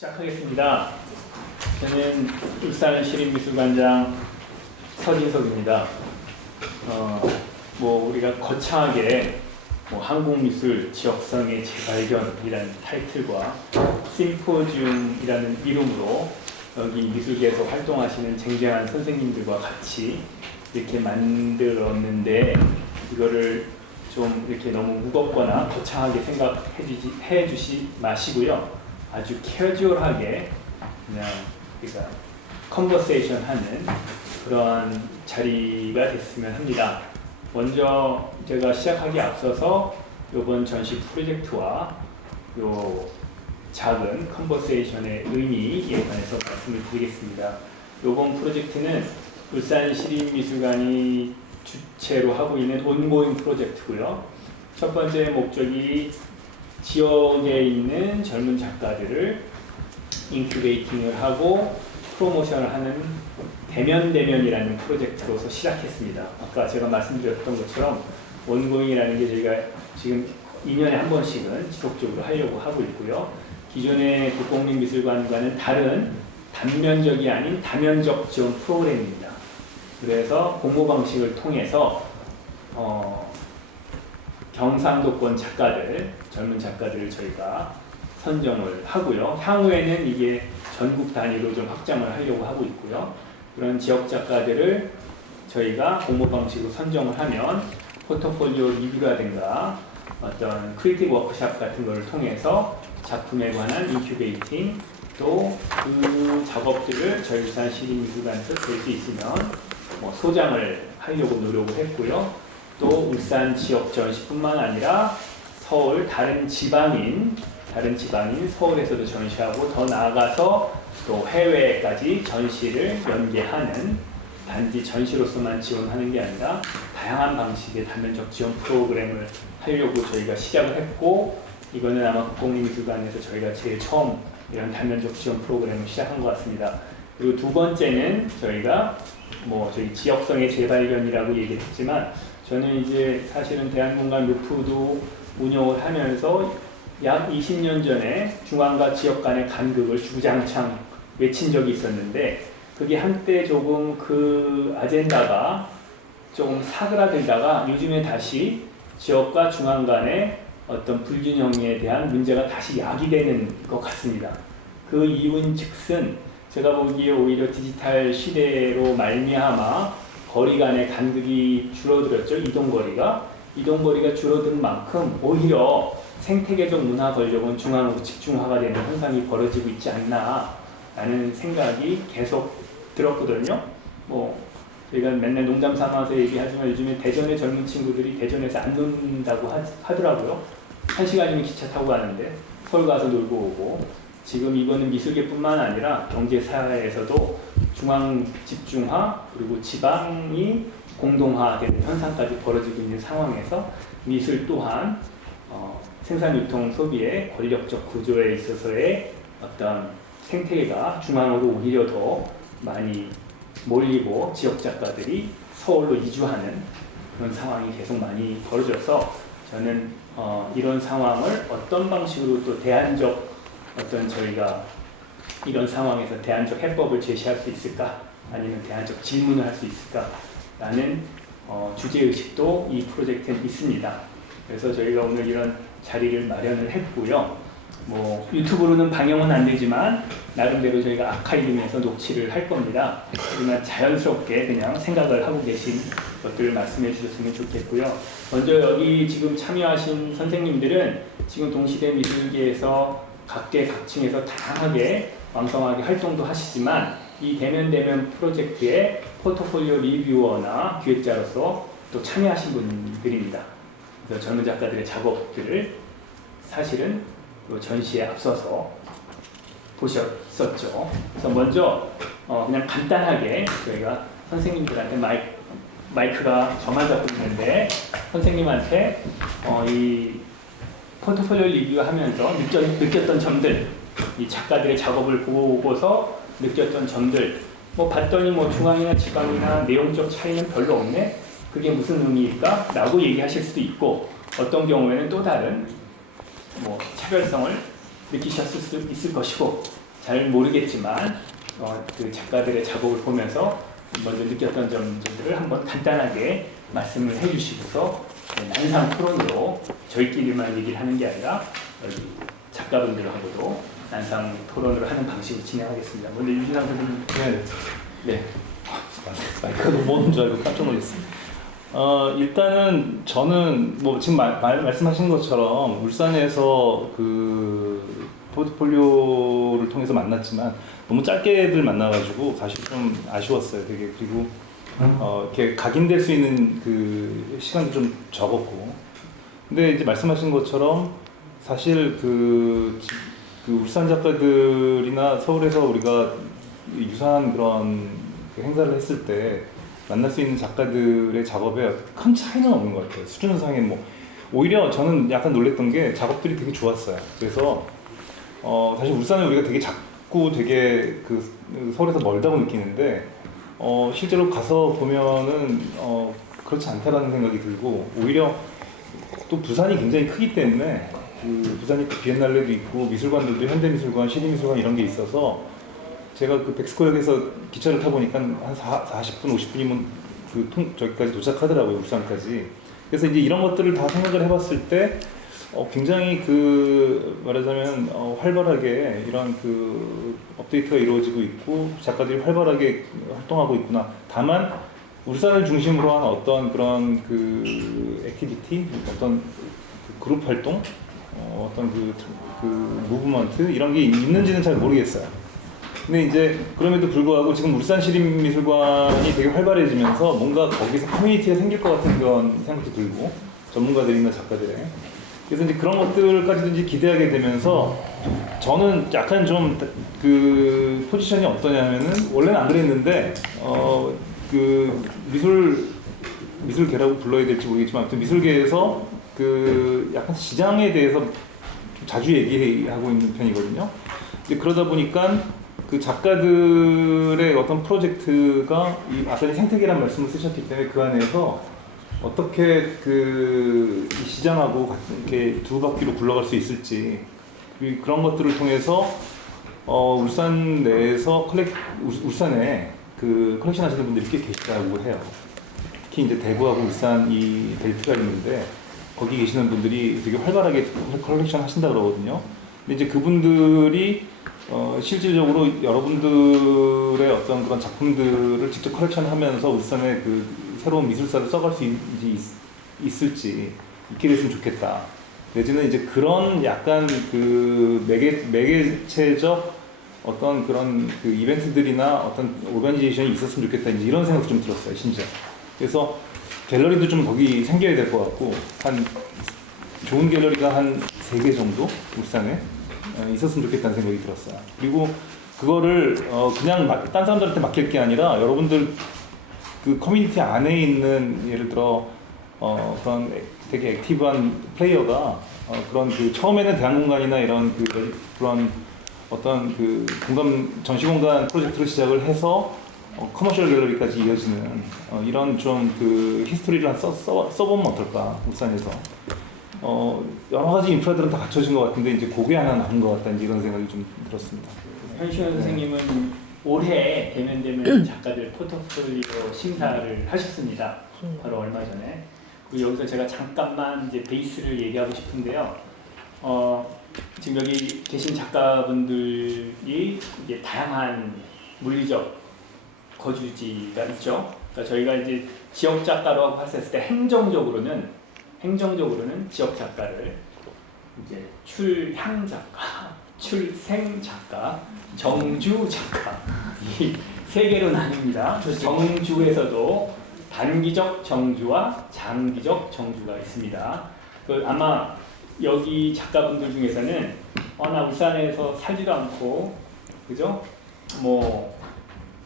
시작하겠습니다. 저는 울산시립미술관장 서진석입니다. 우리가 거창하게 한국미술 지역성의 재발견이라는 타이틀과 심포지움이라는 이름으로 여기 미술계에서 활동하시는 쟁쟁한 선생님들과 같이 이렇게 만들었는데, 이거를 좀 이렇게 너무 무겁거나 거창하게 생각해 주시 마시고요. 아주 캐주얼하게 그냥 우리가 컨버세이션 하는 그런 자리가 됐으면 합니다. 먼저 제가 시작하기 앞서서 이번 전시 프로젝트와 요 작은 컨버세이션의 의미에 관해서 말씀을 드리겠습니다. 이번 프로젝트는 울산시립미술관이 주체로 하고 있는 온고잉 프로젝트고요. 첫 번째 목적이 지역에 있는 젊은 작가들을 인큐베이팅을 하고 프로모션을 하는 대면이라는 프로젝트로서 시작했습니다. 아까 제가 말씀드렸던 것처럼 온고잉이라는 게 저희가 지금 2년에 한 번씩은 지속적으로 하려고 하고 있고요. 기존의 국공립미술관과는 다른 단면적이 아닌 다면적 지원 프로그램입니다. 그래서 공모 방식을 통해서 경상도권 작가들, 젊은 작가들을 저희가 선정을 하고요. 향후에는 이게 전국 단위로 좀 확장을 하려고 하고 있고요. 그런 지역 작가들을 저희가 공모 방식으로 선정을 하면 포트폴리오 리뷰라든가 어떤 크리에이티브 워크샵 같은 것을 통해서 작품에 관한 인큐베이팅, 또 그 작업들을 저희 울산시립미술관에서 볼 수 있으면 소장을 하려고 노력을 했고요. 또 울산 지역 전시뿐만 아니라 서울 다른 지방인 서울에서도 전시하고, 더 나아가서 또 해외까지 전시를 연계하는, 단지 전시로서만 지원하는 게 아니라 다양한 방식의 단면적 지원 프로그램을 하려고 저희가 시작을 했고, 이거는 아마 국공립미술관에서 저희가 제일 처음 이런 단면적 지원 프로그램을 시작한 것 같습니다. 그리고 두 번째는 저희가 저희 지역성의 재발견이라고 얘기했지만, 저는 이제 사실은 대한공간 루프도 운영을 하면서 약 20년 전에 중앙과 지역 간의 간극을 주구장창 외친 적이 있었는데, 그게 한때 조금 그 아젠다가 조금 사그라들다가 요즘에 다시 지역과 중앙 간의 어떤 불균형에 대한 문제가 다시 야기되는 것 같습니다. 그 이유인 즉슨 제가 보기에 오히려 디지털 시대로 말미암아 거리 간의 간극이 줄어들었죠. 이동거리가 줄어든 만큼 오히려 생태계적 문화 권력은 중앙으로 집중화가 되는 현상이 벌어지고 있지 않나 라는 생각이 계속 들었거든요. 저희가 맨날 농담 삼아서 얘기하지만 요즘에 대전의 젊은 친구들이 대전에서 안 논다고 하더라고요. 1시간이면 기차 타고 가는데 서울 가서 놀고 오고, 지금 이거는 미술계뿐만 아니라 경제사회에서도 중앙 집중화 그리고 지방이 공동화되는 현상까지 벌어지고 있는 상황에서 미술 또한 생산, 유통, 소비의 권력적 구조에 있어서의 어떤 생태계가 중앙으로 오히려 더 많이 몰리고 지역 작가들이 서울로 이주하는 그런 상황이 계속 많이 벌어져서, 저는 이런 상황을 어떤 방식으로 또 저희가 이런 상황에서 대안적 해법을 제시할 수 있을까, 아니면 대안적 질문을 할 수 있을까라는 주제의식도 이 프로젝트에 있습니다. 그래서 저희가 오늘 이런 자리를 마련을 했고요. 유튜브로는 방영은 안 되지만 나름대로 저희가 아카이브에서 녹취를 할 겁니다. 하지만 자연스럽게 그냥 생각을 하고 계신 것들을 말씀해 주셨으면 좋겠고요. 먼저 여기 지금 참여하신 선생님들은 지금 동시대 미술계에서 각계각층에서 다양하게 왕성하게 활동도 하시지만, 이 대면 프로젝트의 포트폴리오 리뷰어나 기획자로서 또 참여하신 분들입니다. 그래서 젊은 작가들의 작업들을 사실은 전시에 앞서서 보셨었죠. 그래서 먼저 그냥 간단하게 저희가 선생님들한테 마이크가 저만 잡고 있는데, 선생님한테 이 포트폴리오 리뷰하면서 느꼈던 점들, 이 작가들의 작업을 보고서 느꼈던 점들, 봤더니 중앙이나 지방이나 내용적 차이는 별로 없네? 그게 무슨 의미일까? 라고 얘기하실 수도 있고, 어떤 경우에는 또 다른 차별성을 느끼셨을 수 있을 것이고, 잘 모르겠지만 그 작가들의 작업을 보면서 먼저 느꼈던 점들을 한번 간단하게 말씀을 해주시고서 난상 토론으로 저희끼리만 얘기를 하는 게 아니라 여기 작가분들하고도 난상 토론을 하는 방식으로 진행하겠습니다. 먼저 유진상 선생님. 네. 마이크가 넘어오는 줄 알고 깜짝 놀랐습니다. 일단은 저는 뭐 지금 말씀하신 것처럼 울산에서 그 포트폴리오를 통해서 만났지만 너무 짧게들 만나가지고 사실 좀 아쉬웠어요. 되게. 그리고 이렇게 각인될 수 있는 그 시간도 좀 적었고. 근데 이제 말씀하신 것처럼 사실 그 울산 작가들이나 서울에서 우리가 유사한 그런 행사를 했을 때 만날 수 있는 작가들의 작업에 큰 차이는 없는 것 같아요. 수준상의 뭐 오히려 저는 약간 놀랬던 게 작업들이 되게 좋았어요. 그래서 사실 울산은 우리가 되게 작고 되게 그 서울에서 멀다고 느끼는데 실제로 가서 보면은 그렇지 않다라는 생각이 들고 오히려 또 부산이 굉장히 크기 때문에 그 부산이 비엔날레도 있고 미술관들도 현대미술관, 시립미술관 이런 게 있어서 제가 그 백스코역에서 기차를 타보니까 한 40분, 50분이면 저기까지 도착하더라고요, 울산까지. 그래서 이제 이런 것들을 다 생각을 해봤을 때 굉장히 말하자면 활발하게 이런 그 업데이트가 이루어지고 있고 작가들이 활발하게 활동하고 있구나. 다만 울산을 중심으로 한 어떤 그런 그 액티비티, 어떤 그 그룹 활동, 어떤 그 무브먼트 이런 게 있는지는 잘 모르겠어요. 근데 이제 그럼에도 불구하고 지금 울산시립미술관이 되게 활발해지면서 뭔가 거기서 커뮤니티가 생길 것 같은 그런 생각도 들고 전문가들이나 작가들의 그래서 이제 그런 것들까지도 이제 기대하게 되면서 저는 약간 좀 그 포지션이 어떠냐면은 원래는 안 그랬는데 그 미술계라고 불러야 될지 모르겠지만 아무튼 미술계에서 그 약간 시장에 대해서 좀 자주 얘기하고 있는 편이거든요. 그러다 보니까 그 작가들의 어떤 프로젝트가 아까 생태계라는 말씀을 쓰셨기 때문에 그 안에서 어떻게 그 시장하고 이렇게 두 바퀴로 굴러갈 수 있을지 그런 것들을 통해서 울산 내에서 울산에 그 컬렉션 하시는 분들이 꽤 계시다고 해요. 특히 이제 대구하고 울산 이 벨트가 있는데 거기 계시는 분들이 되게 활발하게 컬렉션 하신다 그러거든요. 근데 이제 그분들이 실질적으로 여러분들의 어떤 그런 작품들을 직접 컬렉션하면서 울산에 그 새로운 미술사를 써갈 수 있을지 있게 됐으면 좋겠다. 내지는 이제 그런 약간 그 매개체적 어떤 그런 그 이벤트들이나 어떤 오르가니제이션이 있었으면 좋겠다. 이제 이런 생각도 좀 들었어요, 심지어. 그래서 갤러리도 좀 거기 생겨야 될 것 같고 한 좋은 갤러리가 한 3개 정도 울산에 있었으면 좋겠다는 생각이 들었어요. 그리고 그거를 그냥 딴 사람들한테 맡길 게 아니라 여러분들 그 커뮤니티 안에 있는 예를 들어 그런 되게 액티브한 플레이어가 그런 그 처음에는 대한공간이나 이런 그런 어떤 그 전시공간 프로젝트로 시작을 해서 커머셜 갤러리까지 이어지는 이런 좀 그 히스토리를 써보면 어떨까 울산에서 여러 가지 인프라들은 다 갖춰진 것 같은데 이제 그게 하나 남은 것 같다 이런 생각이 좀 들었습니다. 현시현 선생님은 올해 되면 작가들 포트폴리오 심사를 하셨습니다. 바로 얼마 전에. 그리고 여기서 제가 잠깐만 이제 베이스를 얘기하고 싶은데요. 지금 여기 계신 작가분들이 이제 다양한 물리적 거주지가 있죠. 그러니까 저희가 이제 지역 작가로 봤을 때 행정적으로는 지역 작가를 이제 출향 작가, 출생 작가, 정주 작가 이 세 개로 나뉩니다. 정주에서도 단기적 정주와 장기적 정주가 있습니다. 아마 여기 작가분들 중에서는 나 울산에서 살지도 않고 그죠? 뭐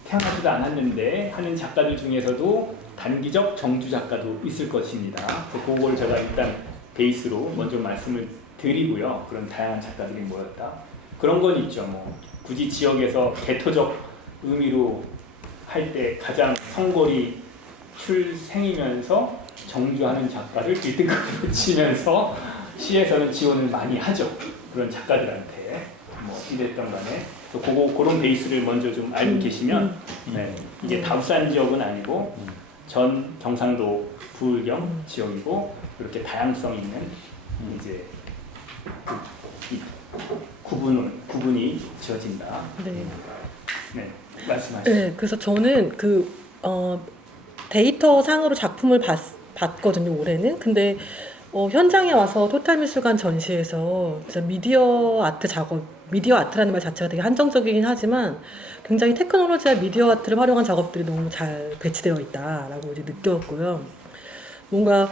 태어나지도 않았는데 하는 작가들 중에서도 단기적 정주 작가도 있을 것입니다. 그걸 제가 일단 베이스로 먼저 말씀을 드리고요. 그런 다양한 작가들이 모였다. 그런 건 있죠. 뭐 굳이 지역에서 개토적 의미로 할 때 가장 성골이 출생이면서 정주하는 작가를 1등급으로 치면서 시에서는 지원을 많이 하죠. 그런 작가들한테 뭐 이랬던 간에 그런 베이스를 먼저 좀 알고 계시면 네, 이게 다부산 지역은 아니고 전 경상도 부울경 지역이고 이렇게 다양성 있는 이제 이 구분이 지어진다. 네. 네, 말씀하시죠. 네, 그래서 저는 데이터 상으로 작품을 봤거든요, 올해는. 근데 현장에 와서 토탈미술관 전시에서 진짜 미디어 아트라는 말 자체가 되게 한정적이긴 하지만 굉장히 테크놀로지와 미디어 아트를 활용한 작업들이 너무 잘 배치되어 있다라고 이제 느꼈고요. 뭔가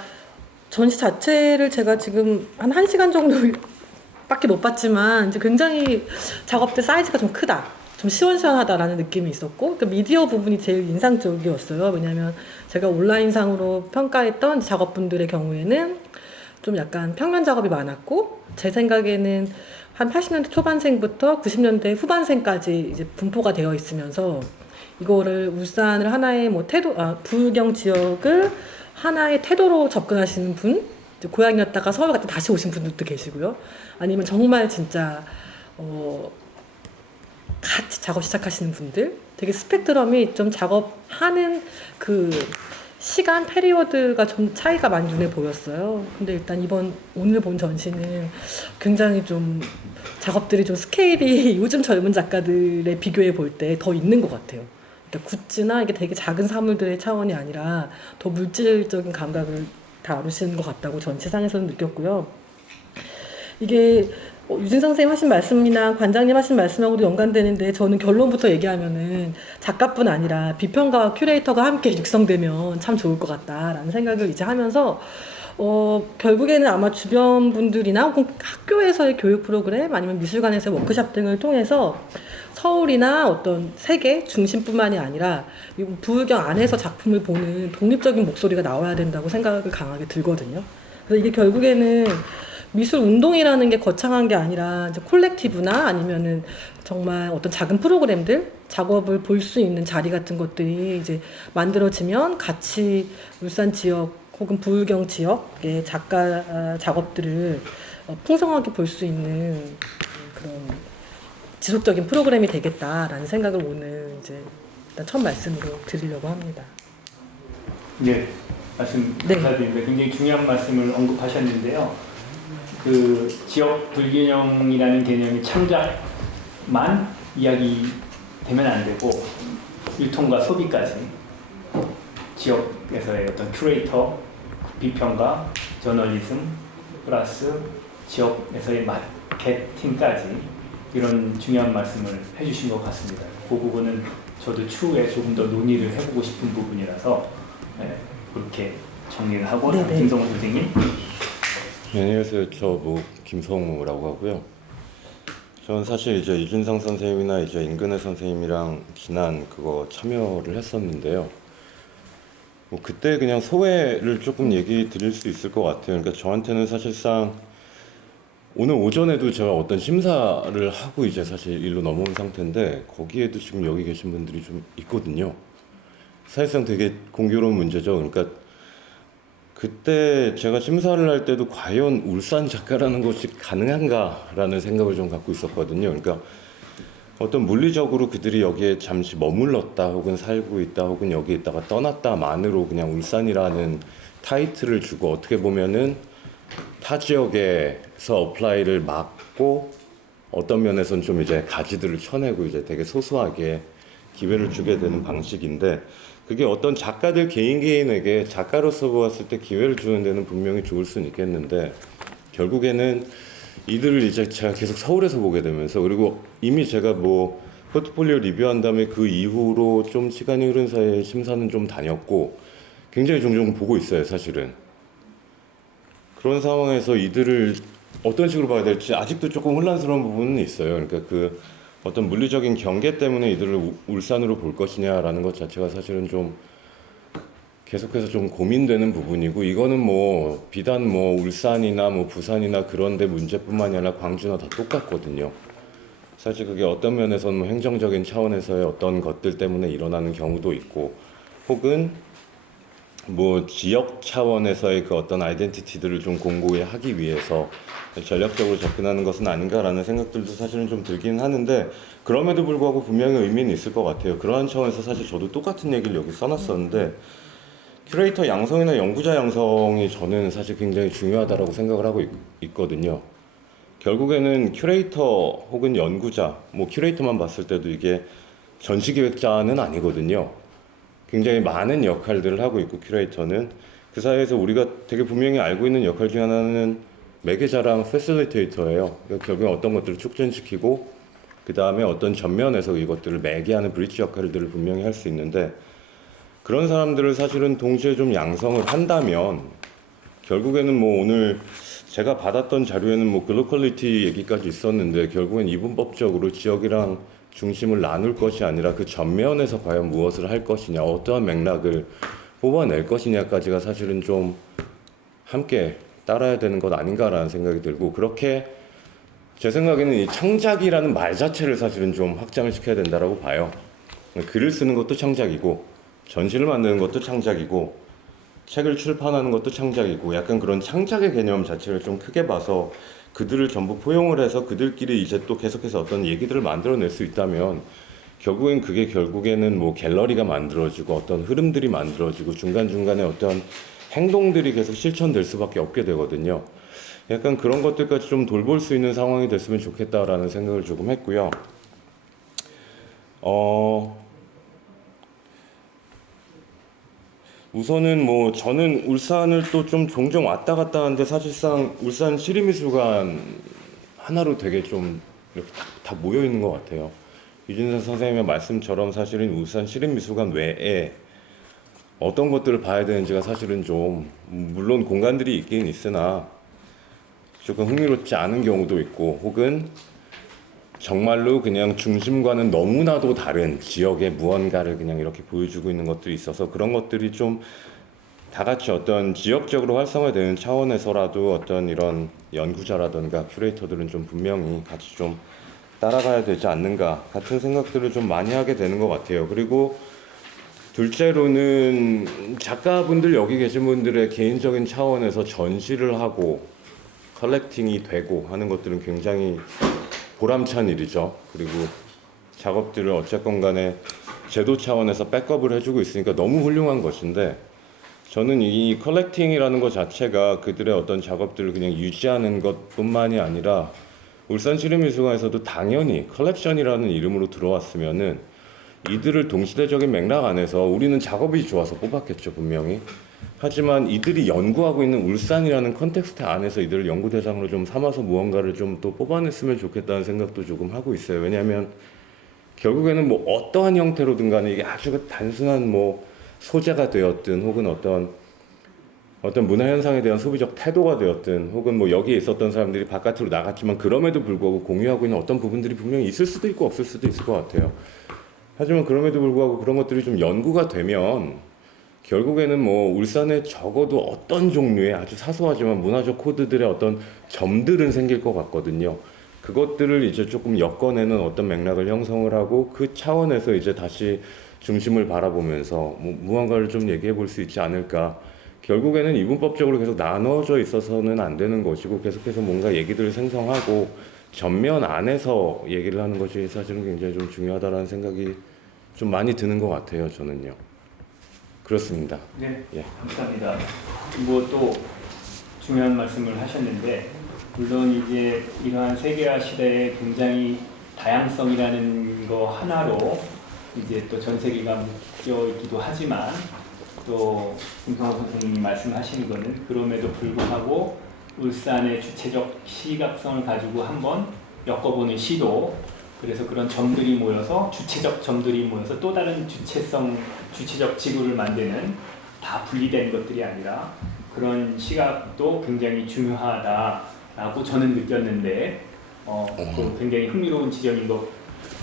전시 자체를 제가 지금 한 1시간 정도밖에 못 봤지만 이제 굉장히 작업들 사이즈가 좀 크다. 좀 시원시원하다라는 느낌이 있었고, 그 미디어 부분이 제일 인상적이었어요. 왜냐하면 제가 온라인상으로 평가했던 작업분들의 경우에는 좀 약간 평면 작업이 많았고, 제 생각에는 한 80년대 초반생부터 90년대 후반생까지 이제 분포가 되어 있으면서 이거를 울산을 하나의 부울경 지역을 하나의 태도로 접근하시는 분, 이제 고향이었다가 서울 갔다 다시 오신 분들도 계시고요. 아니면 정말 진짜 같이 작업 시작하시는 분들, 되게 스펙트럼이 좀 작업하는 그 시간 페리오드가 좀 차이가 많이 눈에 보였어요. 근데 일단 오늘 본 전시는 굉장히 좀 작업들이 좀 스케일이 요즘 젊은 작가들에 비교해 볼 때 더 있는 것 같아요. 그러니까 굿즈나 이게 되게 작은 사물들의 차원이 아니라 더 물질적인 감각을 다루시는 것 같다고 전시상에서는 느꼈고요. 이게 유진 선생님 하신 말씀이나 관장님 하신 말씀하고도 연관되는데, 저는 결론부터 얘기하면은 작가뿐 아니라 비평가와 큐레이터가 함께 육성되면 참 좋을 것 같다라는 생각을 이제 하면서 결국에는 아마 주변 분들이나 혹은 학교에서의 교육 프로그램 아니면 미술관에서의 워크숍 등을 통해서 서울이나 어떤 세계 중심뿐만이 아니라 부울경 안에서 작품을 보는 독립적인 목소리가 나와야 된다고 생각을 강하게 들거든요. 그래서 이게 결국에는 미술 운동이라는 게 거창한 게 아니라 이제 콜렉티브나 아니면은 정말 어떤 작은 프로그램들, 작업을 볼 수 있는 자리 같은 것들이 이제 만들어지면 같이 울산 지역 혹은 부울경 지역의 작가 작업들을 풍성하게 볼 수 있는 그런 지속적인 프로그램이 되겠다라는 생각을 오늘 이제 일단 첫 말씀으로 드리려고 합니다. 네, 말씀 네. 감사드립니다. 굉장히 중요한 말씀을 언급하셨는데요. 그 지역 불균형이라는 개념이 창작만 이야기되면 안 되고 유통과 소비까지 지역에서의 어떤 큐레이터, 비평가, 저널리즘 플러스 지역에서의 마케팅까지 이런 중요한 말씀을 해주신 것 같습니다. 그 부분은 저도 추후에 조금 더 논의를 해보고 싶은 부분이라서 그렇게 정리를 하고 김성호 선생님. 네, 안녕하세요. 저 김성우라고 하고요. 저는 사실 이제 이준상 선생님이나 이제 임근혜 선생님이랑 지난 그거 참여를 했었는데요. 그때 그냥 소회를 조금 얘기 드릴 수 있을 것 같아요. 그러니까 저한테는 사실상 오늘 오전에도 제가 어떤 심사를 하고 이제 사실 일로 넘어온 상태인데, 거기에도 지금 여기 계신 분들이 좀 있거든요. 사실상 되게 공교로운 문제죠. 그러니까 그때 제가 심사를 할 때도 과연 울산 작가라는 것이 가능한가라는 생각을 좀 갖고 있었거든요. 그러니까 어떤 물리적으로 그들이 여기에 잠시 머물렀다 혹은 살고 있다 혹은 여기에 있다가 떠났다만으로 그냥 울산이라는 타이틀을 주고 어떻게 보면은 타 지역에서 어플라이를 막고 어떤 면에서는 좀 이제 가지들을 쳐내고 이제 되게 소소하게 기회를 주게 되는 방식인데, 그게 어떤 작가들 개인에게 작가로서 보았을 때 기회를 주는 데는 분명히 좋을 수는 있겠는데, 결국에는 이들을 이제 제가 계속 서울에서 보게 되면서, 그리고 이미 제가 포트폴리오 리뷰한 다음에 그 이후로 좀 시간이 흐른 사이에 심사는 좀 다녔고 굉장히 종종 보고 있어요, 사실은. 그런 상황에서 이들을 어떤 식으로 봐야 될지 아직도 조금 혼란스러운 부분은 있어요. 그러니까 그 어떤 물리적인 경계 때문에 이들을 울산으로 볼 것이냐라는 것 자체가 사실은 좀 계속해서 좀 고민되는 부분이고, 이거는 비단 울산이나 부산이나 그런 데 문제뿐만이 아니라 광주나 다 똑같거든요. 사실 그게 어떤 면에서는 행정적인 차원에서의 어떤 것들 때문에 일어나는 경우도 있고, 혹은 뭐 지역 차원에서의 그 어떤 아이덴티티들을 좀 공고히 하기 위해서 전략적으로 접근하는 것은 아닌가라는 생각들도 사실은 좀 들긴 하는데, 그럼에도 불구하고 분명히 의미는 있을 것 같아요. 그러한 차원에서 사실 저도 똑같은 얘기를 여기 써놨었는데, 큐레이터 양성이나 연구자 양성이 저는 사실 굉장히 중요하다라고 생각을 하고 있거든요. 결국에는 큐레이터 혹은 연구자, 뭐 큐레이터만 봤을 때도 이게 전시기획자는 아니거든요. 굉장히 많은 역할들을 하고 있고, 큐레이터는 그 사이에서 우리가 되게 분명히 알고 있는 역할 중 하나는 매개자랑 패실리테이터예요. 그러니까 결국에 어떤 것들을 촉진시키고 그 다음에 어떤 전면에서 이것들을 매개하는 브릿지 역할들을 분명히 할 수 있는데, 그런 사람들을 사실은 동시에 좀 양성을 한다면 결국에는 뭐 오늘 제가 받았던 자료에는 뭐 글로컬리티 얘기까지 있었는데, 결국엔 이분법적으로 지역이랑 중심을 나눌 것이 아니라 그 전면에서 과연 무엇을 할 것이냐, 어떠한 맥락을 뽑아낼 것이냐까지가 사실은 좀 함께 따라야 되는 것 아닌가라는 생각이 들고, 그렇게 제 생각에는 이 창작이라는 말 자체를 사실은 좀 확장을 시켜야 된다라고 봐요. 글을 쓰는 것도 창작이고, 전시를 만드는 것도 창작이고, 책을 출판하는 것도 창작이고, 약간 그런 창작의 개념 자체를 좀 크게 봐서 그들을 전부 포용을 해서 그들끼리 이제 또 계속해서 어떤 얘기들을 만들어낼 수 있다면, 결국에는 뭐 갤러리가 만들어지고 어떤 흐름들이 만들어지고 중간중간에 어떤 행동들이 계속 실천될 수밖에 없게 되거든요. 약간 그런 것들까지 좀 돌볼 수 있는 상황이 됐으면 좋겠다라는 생각을 조금 했고요. 우선은 뭐 저는 울산을 또 좀 종종 왔다 갔다 하는데, 사실상 울산 시립미술관 하나로 되게 좀 이렇게 다 모여 있는 것 같아요. 유진선 선생님의 말씀처럼 사실은 울산 시립미술관 외에 어떤 것들을 봐야 되는지가 사실은 좀, 물론 공간들이 있긴 있으나 조금 흥미롭지 않은 경우도 있고, 혹은 정말로 그냥 중심과는 너무나도 다른 지역의 무언가를 그냥 이렇게 보여주고 있는 것들이 있어서, 그런 것들이 좀 다 같이 어떤 지역적으로 활성화되는 차원에서라도 어떤 이런 연구자라든가 큐레이터들은 좀 분명히 같이 좀 따라가야 되지 않는가 같은 생각들을 좀 많이 하게 되는 것 같아요. 그리고 둘째로는 작가분들, 여기 계신 분들의 개인적인 차원에서 전시를 하고 컬렉팅이 되고 하는 것들은 굉장히 보람찬 일이죠. 그리고 작업들을 어쨌건 간에 제도 차원에서 백업을 해주고 있으니까 너무 훌륭한 것인데, 저는 이 컬렉팅이라는 것 자체가 그들의 어떤 작업들을 그냥 유지하는 것뿐만이 아니라, 울산시립미술관에서도 당연히 컬렉션이라는 이름으로 들어왔으면은 이들을 동시대적인 맥락 안에서 우리는 작업이 좋아서 뽑았겠죠, 분명히. 하지만 이들이 연구하고 있는 울산이라는 컨텍스트 안에서 이들을 연구 대상으로 좀 삼아서 무언가를 좀 또 뽑아냈으면 좋겠다는 생각도 조금 하고 있어요. 왜냐하면 결국에는 뭐 어떠한 형태로든 간에 이게 아주 단순한 뭐 소재가 되었든, 혹은 어떤 문화 현상에 대한 소비적 태도가 되었든, 혹은 뭐 여기에 있었던 사람들이 바깥으로 나갔지만 그럼에도 불구하고 공유하고 있는 어떤 부분들이 분명히 있을 수도 있고 없을 수도 있을 것 같아요. 하지만 그럼에도 불구하고 그런 것들이 좀 연구가 되면 결국에는 뭐 울산에 적어도 어떤 종류의 아주 사소하지만 문화적 코드들의 어떤 점들은 생길 것 같거든요. 그것들을 이제 조금 엮어내는 어떤 맥락을 형성을 하고, 그 차원에서 이제 다시 중심을 바라보면서 뭐 무언가를 좀 얘기해 볼 수 있지 않을까. 결국에는 이분법적으로 계속 나눠져 있어서는 안 되는 것이고, 계속해서 뭔가 얘기들을 생성하고 전면 안에서 얘기를 하는 것이 사실은 굉장히 좀 중요하다라는 생각이 좀 많이 드는 것 같아요, 저는요. 그렇습니다. 네, 예. 감사합니다. 뭐 또 중요한 말씀을 하셨는데, 물론 이제 이러한 세계화 시대에 굉장히 다양성이라는 거 하나로 이제 또 전 세계가 묶여 있기도 하지만, 또 김성호 선생님이 말씀하시는 거는 그럼에도 불구하고 울산의 주체적 시각성을 가지고 한번 엮어보는 시도, 그래서 그런 점들이 모여서, 주체적 점들이 모여서 또 다른 주체적 지구를 만드는, 다 분리된 것들이 아니라 그런 시각도 굉장히 중요하다라고 저는 느꼈는데, 또 굉장히 흥미로운 지점인 것.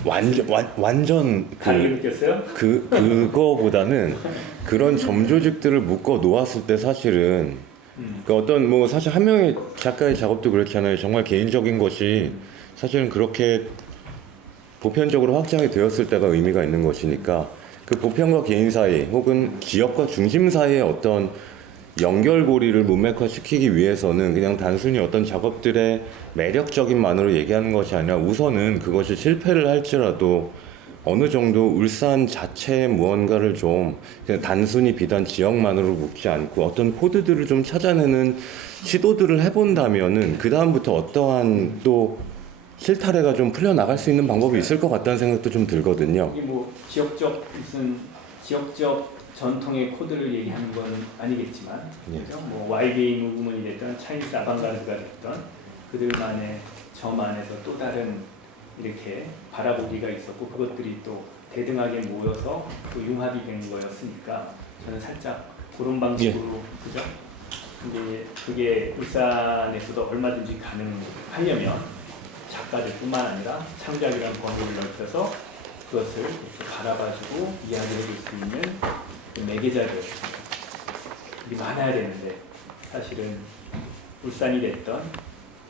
완전 다르게 느꼈어요? 그거보다는 그런 점조직들을 묶어 놓았을 때 사실은 그 어떤 뭐 사실 한 명의 작가의 작업도 그렇잖아요. 정말 개인적인 것이 사실은 그렇게 보편적으로 확장이 되었을 때가 의미가 있는 것이니까, 그 보편과 개인 사이 혹은 지역과 중심 사이의 어떤 연결고리를 문맥화시키기 위해서는 그냥 단순히 어떤 작업들의 매력적인만으로 얘기하는 것이 아니라 우선은 그것이 실패를 할지라도 어느 정도 울산 자체의 무언가를 좀 그냥 단순히 비단 지역만으로 묶지 않고 어떤 코드들을 좀 찾아내는 시도들을 해본다면은 그 다음부터 어떠한 또 실타래가 좀 풀려나갈 수 있는 방법이 있을 것 같다는 생각도 좀 들거든요. 이게 뭐 지역적 전통의 코드를 얘기하는 건 아니겠지만, 예. 그죠? 뭐 YBA 무브먼이 됐던 차이니스 아방가르드가 됐던 그들만의 점 안에서 또 다른 이렇게 바라보기가 있었고 그것들이 또 대등하게 모여서 또 융합이 된 거였으니까 저는 살짝 그런 방식으로 그죠? 근데 그게 울산에서도 얼마든지 가능하려면 작가들뿐만 아니라 창작이라는 범위를 넓혀서 그것을 이렇게 바라봐주고 이야기해줄 수 있는 그 매개자들이 많아야 되는데 사실은 울산이 됐던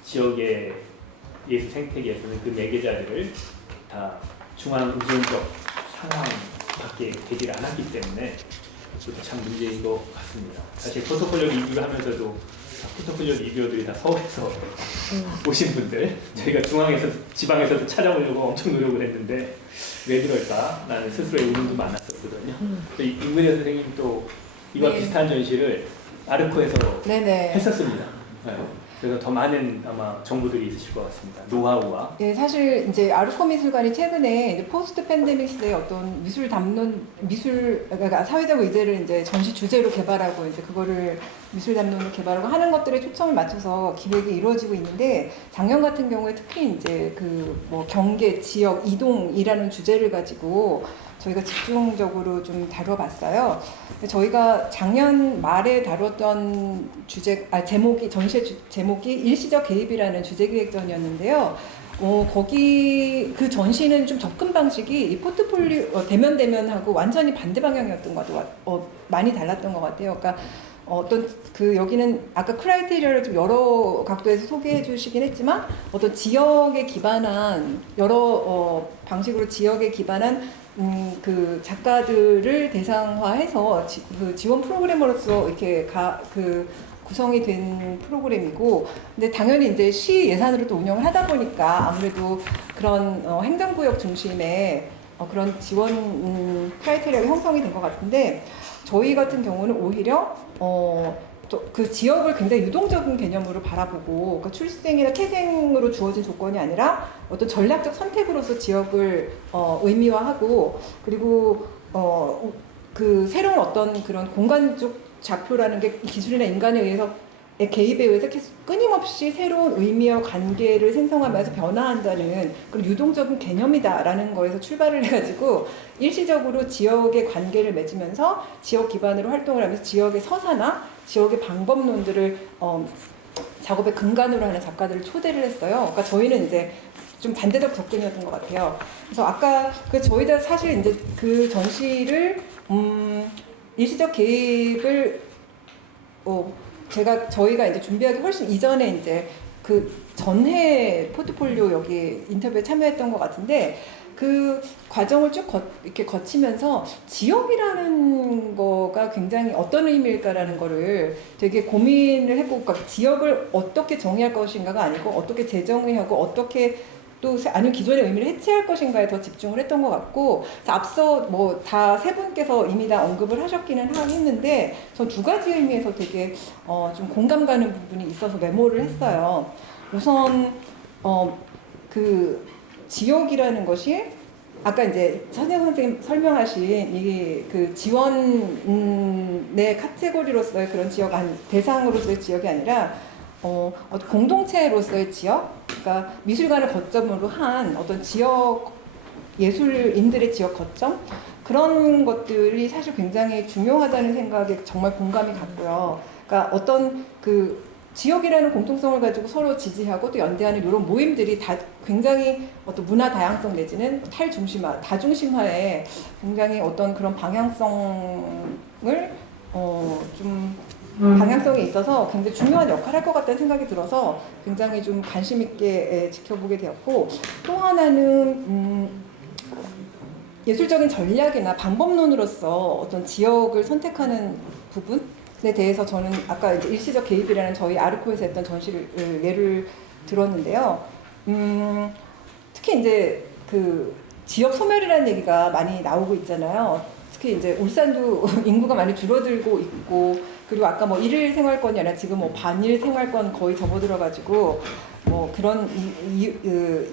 지역의 예술 생태계에서는 그 매개자들을 다 중앙 의존적 상황밖에 되질 않았기 때문에 그것도 참 문제인 것 같습니다. 사실 포트폴리오 리뷰를 하면서도 포트폴리오 리뷰어들이 다 서울에서 오신 분들 저희가 중앙에서 지방에서도 찾아보려고 엄청 노력을 했는데 왜 그럴까? 나는 스스로의 의문도 많았었거든요. 또 임근혜 선생님 또 이와 네. 비슷한 전시를 아르코에서 네네. 했었습니다. 네. 그래서 더 많은 아마 정보들이 있으실 것 같습니다. 노하우와. 예, 사실 이제 아르코 미술관이 최근에 이제 포스트 팬데믹 시대의 어떤 그러니까 사회적 의제를 이제 전시 주제로 개발하고 이제 그거를 미술 담론을 개발하고 하는 것들에 초점을 맞춰서 기획이 이루어지고 있는데 작년 같은 경우에 특히 이제 그 뭐 경계, 지역, 이동이라는 주제를 가지고 저희가 집중적으로 좀 다뤄봤어요. 저희가 작년 말에 다뤘던 제목이 일시적 개입이라는 주제기획전이었는데요. 거기 그 전시는 좀 접근 방식이 이 포트폴리오 대면하고 완전히 반대 방향이었던 것 같아요. 많이 달랐던 것 같아요. 그러니까 여기는 아까 크라이테리아를 좀 여러 각도에서 소개해 주시긴 했지만 어떤 지역에 기반한 여러 방식으로 지역에 기반한 그 작가들을 대상화해서 그 지원 프로그래머로서 이렇게 구성이 된 프로그램이고, 근데 당연히 이제 시 예산으로 또 운영을 하다 보니까 아무래도 그런 행정구역 중심의 그런 지원 크라이테리아가 형성이 된 것 같은데, 저희 같은 경우는 오히려 또 그 지역을 굉장히 유동적인 개념으로 바라보고, 그러니까 출생이나 태생으로 주어진 조건이 아니라 어떤 전략적 선택으로서 지역을 의미화하고, 그리고 그 새로운 어떤 그런 공간적 좌표라는 게 기술이나 인간에 의해서 개입에 의해서 계속 끊임없이 새로운 의미와 관계를 생성하면서 변화한다는 그런 유동적인 개념이다라는 거에서 출발을 해가지고 일시적으로 지역의 관계를 맺으면서 지역 기반으로 활동을 하면서 지역의 서사나 지역의 방법론들을 작업의 근간으로 하는 작가들을 초대를 했어요. 그러니까 저희는 이제 좀 반대적 접근이었던 것 같아요. 그래서 아까 저희가 사실 이제 그 전시를 일시적 개입을 저희가 이제 준비하기 훨씬 이전에 이제 그 전해 포트폴리오 여기 인터뷰에 참여했던 것 같은데, 그 과정을 쭉 이렇게 거치면서 지역이라는 거가 굉장히 어떤 의미일까라는 거를 되게 고민을 해보고, 그러니까 지역을 어떻게 정의할 것인가가 아니고 어떻게 재정의하고 어떻게 또 아니면 기존의 의미를 해체할 것인가에 더 집중을 했던 것 같고, 앞서 뭐 다 세 분께서 이미 다 언급을 하셨기는 했는데 전 두 가지 의미에서 되게 좀 공감 가는 부분이 있어서 메모를 했어요. 우선 그 지역이라는 것이 아까 이제 선생 선생님 설명하신 이 그 지원의 카테고리로서의 그런 지역 대상으로서의 지역이 아니라 공동체로서의 지역, 그러니까 미술관을 거점으로 한 어떤 지역 예술인들의 지역 거점, 그런 것들이 사실 굉장히 중요하다는 생각에 정말 공감이 갔고요. 그러니까 어떤 그 지역이라는 공통성을 가지고 서로 지지하고 또 연대하는 이런 모임들이 다 굉장히 어떤 문화 다양성 내지는 다중심화에 굉장히 어떤 그런 방향성을 좀 방향성이 있어서 굉장히 중요한 역할을 할 것 같다는 생각이 들어서 굉장히 좀 관심 있게 지켜보게 되었고, 또 하나는 예술적인 전략이나 방법론으로서 어떤 지역을 선택하는 부분에 대해서 저는 아까 이제 일시적 개입이라는 저희 아르코에서 했던 전시를 예를 들었는데요. 특히 이제 그 지역 소멸이라는 얘기가 많이 나오고 있잖아요. 특히 이제 울산도 인구가 많이 줄어들고 있고, 그리고 아까 뭐 일일 생활권이 아니라 지금 뭐 반일 생활권 거의 접어들어가지고 뭐 그런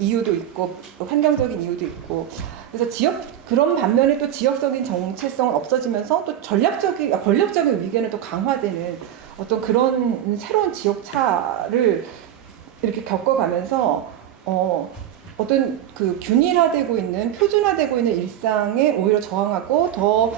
이유도 있고 환경적인 이유도 있고, 그래서 그런 반면에 또 지역적인 정체성은 없어지면서 또 권력적인 위계는 또 강화되는 어떤 그런 새로운 지역차를 이렇게 겪어가면서 어떤 그 균일화되고 있는 표준화되고 있는 일상에 오히려 저항하고 더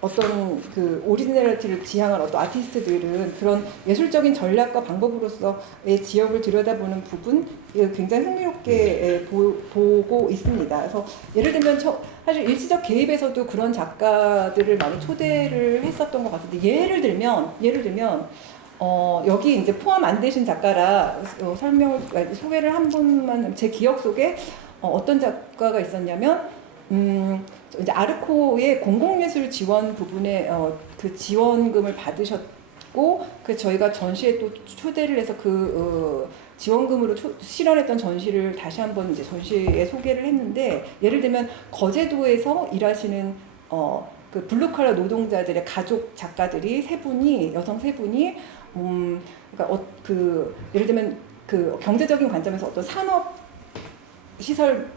어떤 그 오리지널리티를 지향한 어떤 아티스트들은 그런 예술적인 전략과 방법으로서의 지역을 들여다보는 부분 굉장히 흥미롭게 보고 있습니다. 그래서 예를 들면 사실 일시적 개입에서도 그런 작가들을 많이 초대를 했었던 것 같은데 예를 들면 여기 이제 포함 안 되신 작가라 소개를 한 분만 제 기억 속에 어떤 작가가 있었냐면 이제 아르코의 공공예술 지원 부분에 그 지원금을 받으셨고 그 저희가 전시에 또 초대를 해서 그 지원금으로 실현했던 전시를 다시 한번 이제 전시에 소개를 했는데 예를 들면 거제도에서 일하시는 그 블루칼라 노동자들의 가족 작가들이 여성 세 분이 그러니까 예를 들면 그 경제적인 관점에서 어떤 산업 시설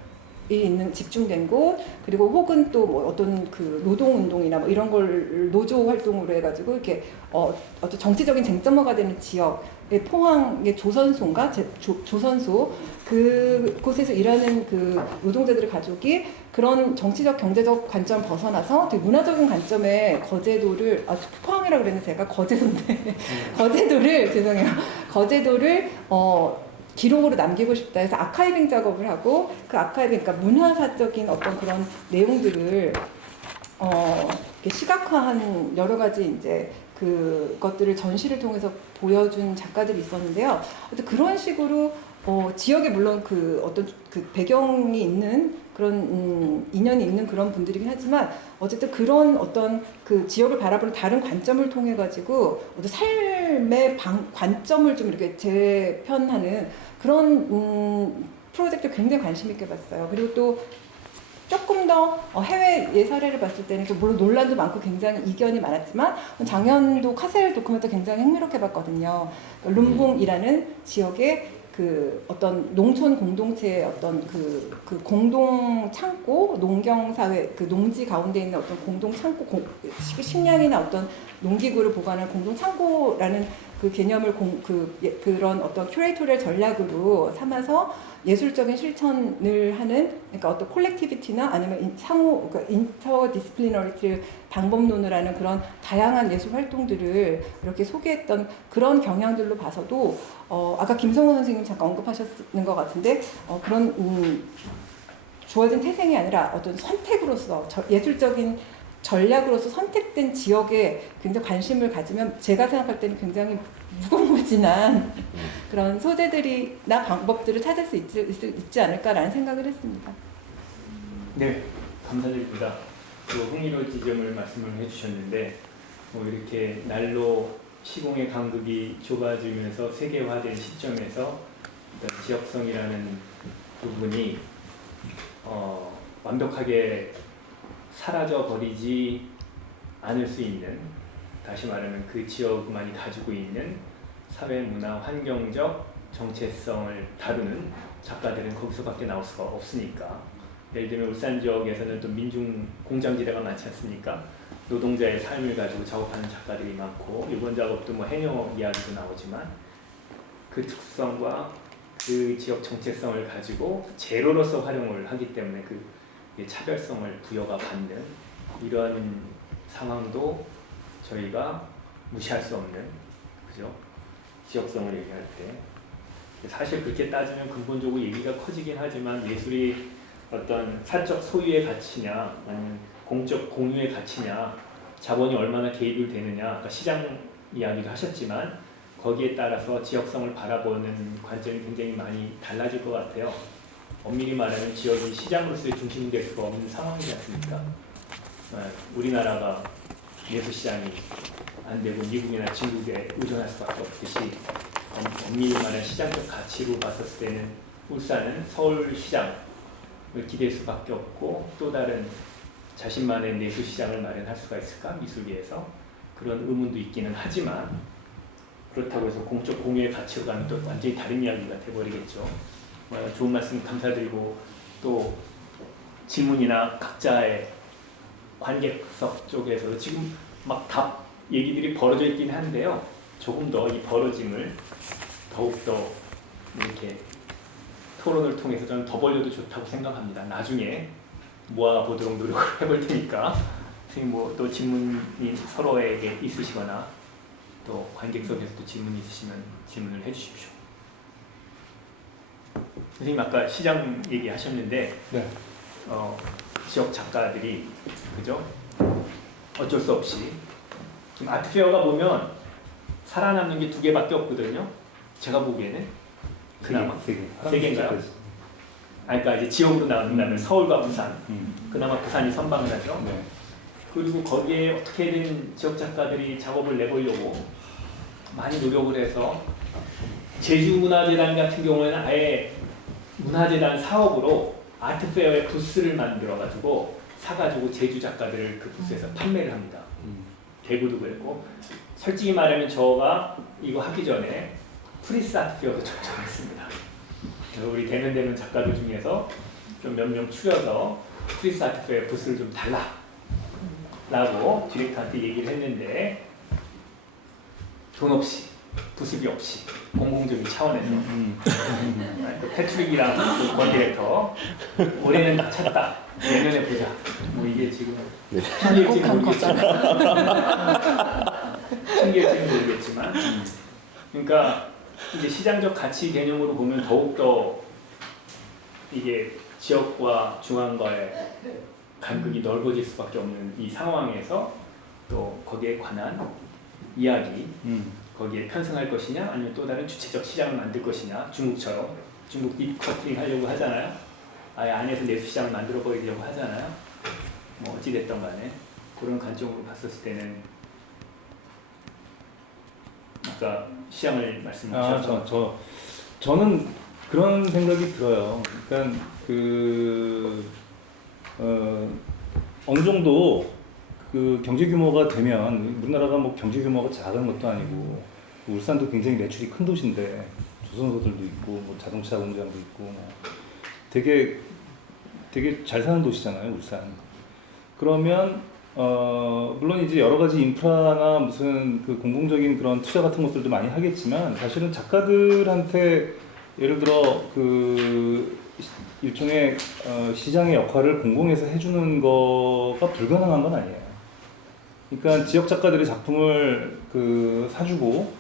있는 집중된 곳 그리고 혹은 또 뭐 어떤 그 노동 운동이나 뭐 이런 걸 노조 활동으로 해가지고 이렇게 어떤 정치적인 쟁점화가 되는 지역의 포항의 조선소인가 조선소 그곳에서 일하는 그 노동자들의 가족이 그런 정치적 경제적 관점 벗어나서 되게 문화적인 관점에 거제도를 포항이라고 그랬는데 제가 거제도인데 거제도를 죄송해요 거제도를 기록으로 남기고 싶다 해서 아카이빙 작업을 하고 그 아카이빙, 그러니까 문화사적인 어떤 그런 내용들을 시각화한 여러 가지 이제 그것들을 전시를 통해서 보여준 작가들이 있었는데요. 그런 식으로 지역에 물론 그 어떤 그 배경이 있는 그런 인연이 있는 그런 분들이긴 하지만 어쨌든 그런 어떤 그 지역을 바라보는 다른 관점을 통해 가지고 어떤 삶의 관점을 좀 이렇게 재편하는 그런 프로젝트 굉장히 관심 있게 봤어요. 그리고 또 조금 더 해외 사례를 봤을 때는 좀 물론 논란도 많고 굉장히 이견이 많았지만 작년도 카셀 도큐멘터 굉장히 흥미롭게 봤거든요. 룸봉이라는 지역의 그 어떤 농촌 공동체의 어떤 그 공동 창고, 농경 사회, 그 농지 가운데 있는 어떤 공동 창고, 식량이나 어떤 농기구를 보관하는 공동 창고라는 그 개념을 그런 어떤 큐레이토리얼 전략으로 삼아서 예술적인 실천을 하는 그러니까 어떤 콜렉티비티나 아니면 그러니까 인터 디스플리너리티 방법론을 하는 그런 다양한 예술 활동들을 이렇게 소개했던 그런 경향들로 봐서도 아까 김성호 선생님 잠깐 언급하셨는 것 같은데 그런 주어진 태생이 아니라 어떤 선택으로서 예술적인 전략으로서 선택된 지역에 굉장히 관심을 가지면 제가 생각할 때는 굉장히 무궁무진한 그런 소재들이나 방법들을 찾을 수 있지 않을까라는 생각을 했습니다. 네, 감사드립니다. 또 흥미로운 지점을 말씀을 해주셨는데 이렇게 날로 시공의 간극이 좁아지면서 세계화된 시점에서 어떤 지역성이라는 부분이 완벽하게 사라져 버리지 않을 수 있는 다시 말하면 그 지역만이 가지고 있는 사회, 문화, 환경적 정체성을 다루는 작가들은 거기서밖에 나올 수가 없으니까 예를 들면 울산 지역에서는 또 민중 공장지대가 많지 않습니까? 노동자의 삶을 가지고 작업하는 작가들이 많고 이번 작업도 뭐 해녀 이야기도 나오지만 그 특성과 그 지역 정체성을 가지고 재료로서 활용을 하기 때문에 그 차별성을 부여가 받는 이런 상황도 저희가 무시할 수 없는 그죠? 지역성을 얘기할 때 사실 그렇게 따지면 근본적으로 얘기가 커지긴 하지만 예술이 어떤 사적 소유의 가치냐 아니면 공적 공유의 가치냐 자본이 얼마나 개입이 되느냐 그러니까 시장 이야기도 하셨지만 거기에 따라서 지역성을 바라보는 관점이 굉장히 많이 달라질 것 같아요. 엄밀히 말하면 지역이 시장으로서의 중심이 될 수가 없는 상황이지 않습니까? 우리나라가 예술시장이 안 되고 미국이나 중국에 의존할 수밖에 없듯이 엄밀히 말하는 시장적 가치로 봤었을 때는 울산은 서울시장을 기댈 수밖에 없고 또 다른 자신만의 예술시장을 마련할 수가 있을까? 미술계에서 그런 의문도 있기는 하지만 그렇다고 해서 공적 공유의 가치로 가면 또 완전히 다른 이야기가 돼버리겠죠. 좋은 말씀 감사드리고 또 질문이나 각자의 관객석 쪽에서 지금 막 답 얘기들이 벌어져 있긴 한데요. 조금 더 이 벌어짐을 더욱더 이렇게 토론을 통해서 저는 더 벌려도 좋다고 생각합니다. 나중에 모아보도록 노력을 해볼 테니까 선생님 뭐 또 질문이 서로에게 있으시거나 또 관객석에서도 질문이 있으시면 질문을 해주십시오. 선생님 아까 시장 얘기하셨는데 네. 지역 작가들이 그죠? 어쩔 수 없이 지금 아트페어가 보면 살아남는 게 2개밖에 없거든요. 제가 보기에는 그나마 세 개인가요? 그러니까 이제 지역으로 나눈다면 서울과 부산, 그나마 부산이 선방을 하죠. 네. 그리고 거기에 어떻게든 지역 작가들이 작업을 내보려고 많이 노력을 해서 제주문화재단 같은 경우에는 아예 문화재단 사업으로 아트페어의 부스를 만들어가지고 사가지고 제주 작가들을 그 부스에서 판매를 합니다. 대구도 그랬고 솔직히 말하면 저가 이거 하기 전에 프리스 아트페어도 초청했습니다. 그래서 우리 대면 작가들 중에서 좀 몇 명 추려서 프리스 아트페어의 부스를 좀 달라 라고 디렉터한테 얘기를 했는데 돈 없이 부수비 없이 공공적인 차원에서 또 패트릭이랑 그 권 디렉터 올해는 딱 찼다 내년에 보자 뭐 이게 지금 핑계일지는 모르겠지만 그러니까 이제 시장적 가치 개념으로 보면 더욱더 이게 지역과 중앙과의 간극이 넓어질 수밖에 없는 이 상황에서 또 거기에 관한 이야기 거기에 편승할 것이냐 아니면 또 다른 주체적 시장을 만들 것이냐 중국처럼 중국 딥커팅 하려고 하잖아요. 아예 안에서 내수시장을 만들어 버리려고 하잖아요. 뭐 어찌됐든 간에 그런 관점으로 봤었을 때는 아까 시장을 말씀하셔서 저는 그런 생각이 들어요. 그러니까 어느 정도 그 경제 규모가 되면 우리나라가 뭐 경제 규모가 작은 것도 아니고 울산도 굉장히 매출이 큰 도시인데 조선소들도 있고 뭐 자동차 공장도 있고 뭐 되게 잘 사는 도시잖아요, 울산. 그러면 물론 이제 여러 가지 인프라나 무슨 그 공공적인 그런 투자 같은 것들도 많이 하겠지만 사실은 작가들한테 예를 들어 그 일종의 시장의 역할을 공공에서 해주는 거가 불가능한 건 아니에요. 그러니까 지역 작가들의 작품을 그 사주고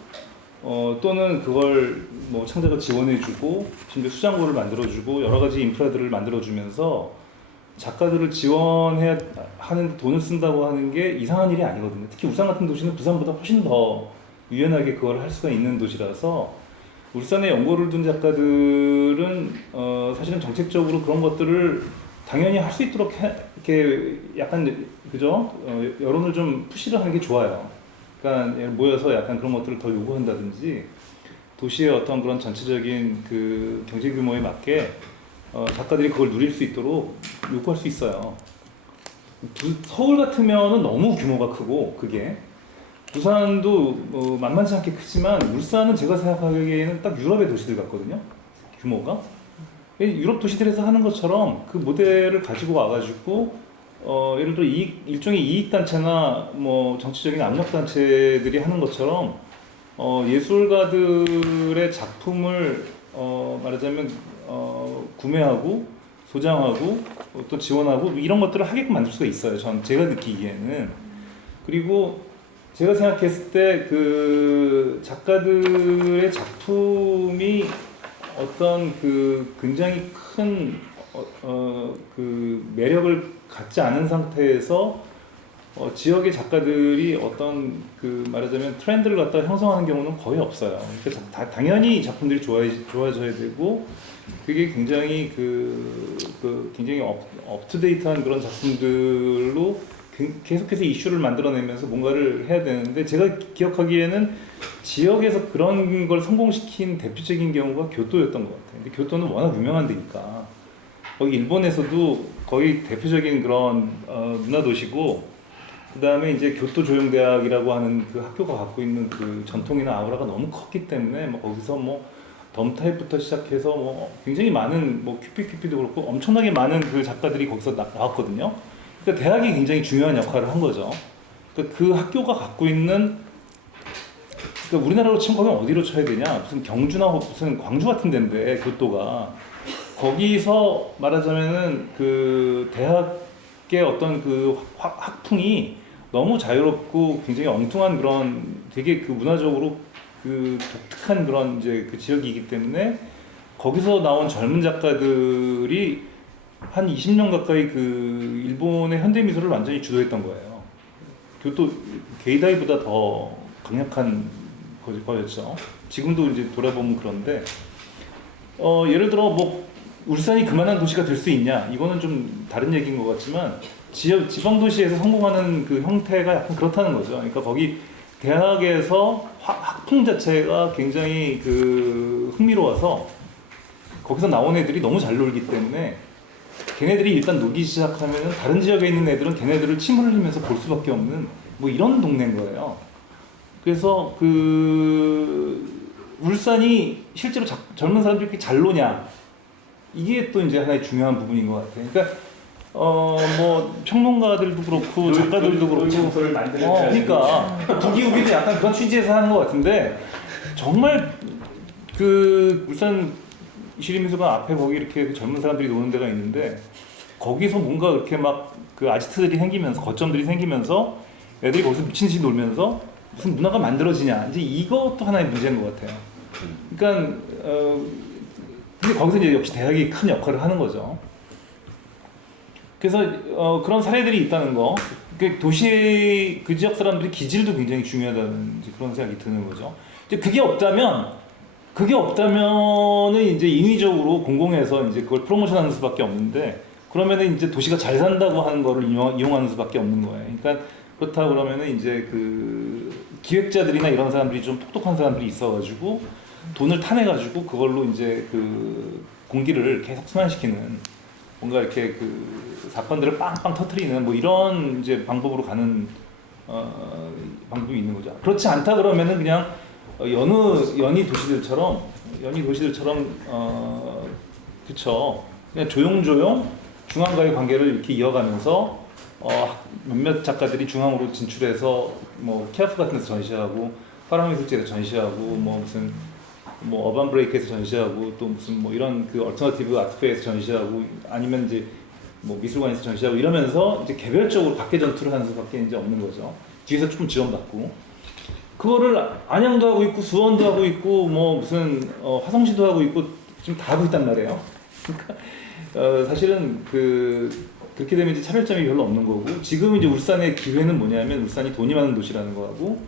또는 그걸 뭐 창작을 지원해주고 심지어 수장고를 만들어주고 여러 가지 인프라들을 만들어주면서 작가들을 지원해야 하는 돈을 쓴다고 하는 게 이상한 일이 아니거든요. 특히 울산 같은 도시는 부산보다 훨씬 더 유연하게 그걸 할 수가 있는 도시라서 울산에 연고를 둔 작가들은 사실은 정책적으로 그런 것들을 당연히 할 수 있도록 이렇게 약간 그죠? 여론을 좀 푸시를 하는 게 좋아요. 그러니까 모여서 약간 그런 것들을 더 요구한다든지 도시의 어떤 그런 전체적인 그 경제 규모에 맞게 작가들이 그걸 누릴 수 있도록 요구할 수 있어요. 서울 같으면은 너무 규모가 크고 그게 부산도 만만치 않게 크지만 울산은 제가 생각하기에는 딱 유럽의 도시들 같거든요. 규모가 유럽 도시들에서 하는 것처럼 그 모델을 가지고 와가지고 예를 들어 일종의 이익단체나 뭐 정치적인 압력단체들이 하는 것처럼 예술가들의 작품을 말하자면 구매하고 소장하고 또 지원하고 이런 것들을 하게끔 만들 수가 있어요. 제가 느끼기에는. 그리고 제가 생각했을 때 그 작가들의 작품이 어떤 그 굉장히 큰 그 매력을 갖지 않은 상태에서 지역의 작가들이 어떤 그 말하자면 트렌드를 갖다 형성하는 경우는 거의 없어요. 그러니까 당연히 작품들이 좋아져야 되고 그게 굉장히 굉장히 업투데이트한 그런 작품들로 계속해서 이슈를 만들어내면서 뭔가를 해야 되는데 제가 기억하기에는 지역에서 그런 걸 성공시킨 대표적인 경우가 교토였던 것 같아요. 근데 교토는 워낙 유명한 데니까 거기 일본에서도 거의 대표적인 그런 문화도시고 그 다음에 이제 교토조용대학이라고 하는 그 학교가 갖고 있는 그 전통이나 아우라가 너무 컸기 때문에 뭐 거기서 뭐 덤타입부터 시작해서 뭐 굉장히 많은 뭐 큐피도 그렇고 엄청나게 많은 그 작가들이 거기서 나왔거든요. 그러니까 대학이 굉장히 중요한 역할을 한 거죠. 그러니까 그 학교가 갖고 있는 그러니까 우리나라로 치면 거기 어디로 쳐야 되냐? 무슨 경주나 무슨 광주 같은 데인데 교토가 거기서 말하자면은 그 대학의 어떤 그 학풍이 너무 자유롭고 굉장히 엉뚱한 그런 되게 그 문화적으로 그 독특한 그런 이제 그 지역이기 때문에 거기서 나온 젊은 작가들이 한 20년 가까이 그 일본의 현대 미술을 완전히 주도했던 거예요. 교토 게이다이보다 더 강력한 거였죠. 지금도 이제 돌아보면 그런데 예를 들어 뭐 울산이 그만한 도시가 될 수 있냐? 이거는 좀 다른 얘기인 것 같지만 지방 도시에서 성공하는 그 형태가 약간 그렇다는 거죠. 그러니까 거기 대학에서 학풍 자체가 굉장히 그 흥미로워서 거기서 나온 애들이 너무 잘 놀기 때문에 걔네들이 일단 놀기 시작하면은 다른 지역에 있는 애들은 걔네들을 침을 흘리면서 볼 수밖에 없는 뭐 이런 동네인 거예요. 그래서 그 울산이 실제로 젊은 사람들이 그렇게 잘 노냐 이게 또 이제 하나의 중요한 부분인 것 같아요. 그러니까 뭐 평론가들도 그렇고 작가들도 그렇고 놀이공소를 만드는 그러니까 부기우기도 약간 그런 취지에서 하는 것 같은데 정말 그 울산 시립미술관 앞에 거기 이렇게 젊은 사람들이 노는 데가 있는데 거기서 뭔가 이렇게 막 그 아지트들이 생기면서 거점들이 생기면서 애들이 거기서 미친 듯이 놀면서 무슨 문화가 만들어지냐 이제 이것도 하나의 문제인 것 같아요. 그러니까 근데 거기서 이제 역시 대학이 큰 역할을 하는 거죠. 그래서 그런 사례들이 있다는 거. 그 도시 그 지역 사람들이 기질도 굉장히 중요하다는 이제 그런 생각이 드는 거죠. 이제 그게 없다면은 이제 인위적으로 공공에서 이제 그걸 프로모션하는 수밖에 없는데 그러면은 이제 도시가 잘 산다고 하는 거를 이용하는 수밖에 없는 거예요. 그러니까 그렇다 그러면은 이제 그 기획자들이나 이런 사람들이 좀 똑똑한 사람들이 있어가지고 돈을 타내가지고 그걸로 이제 그 공기를 계속 순환시키는 뭔가 이렇게 그 사건들을 빵빵 터트리는 뭐 이런 이제 방법으로 가는 방법이 있는 거죠. 그렇지 않다 그러면은 그냥 연희 도시들처럼 그쵸. 그냥 조용조용 중앙과의 관계를 이렇게 이어가면서 몇몇 작가들이 중앙으로 진출해서 뭐 케아프 같은 데서 전시하고 화랑미술제에서 전시하고 뭐 무슨 뭐 어반 브레이크에서 전시하고 또 무슨 뭐 이런 그 얼터너티브 아트페어에서 전시하고 아니면 이제 뭐 미술관에서 전시하고 이러면서 이제 개별적으로 각계 전투를 하는 수밖에 이제 없는 거죠. 뒤에서 조금 지원받고 그거를 안양도 하고 있고 수원도 하고 있고 뭐 무슨 화성시도 하고 있고 지금 다 하고 있단 말이에요. 그러니까 사실은 그렇게 되면 이제 차별점이 별로 없는 거고 지금 이제 울산의 기회는 뭐냐면 울산이 돈이 많은 도시라는 거하고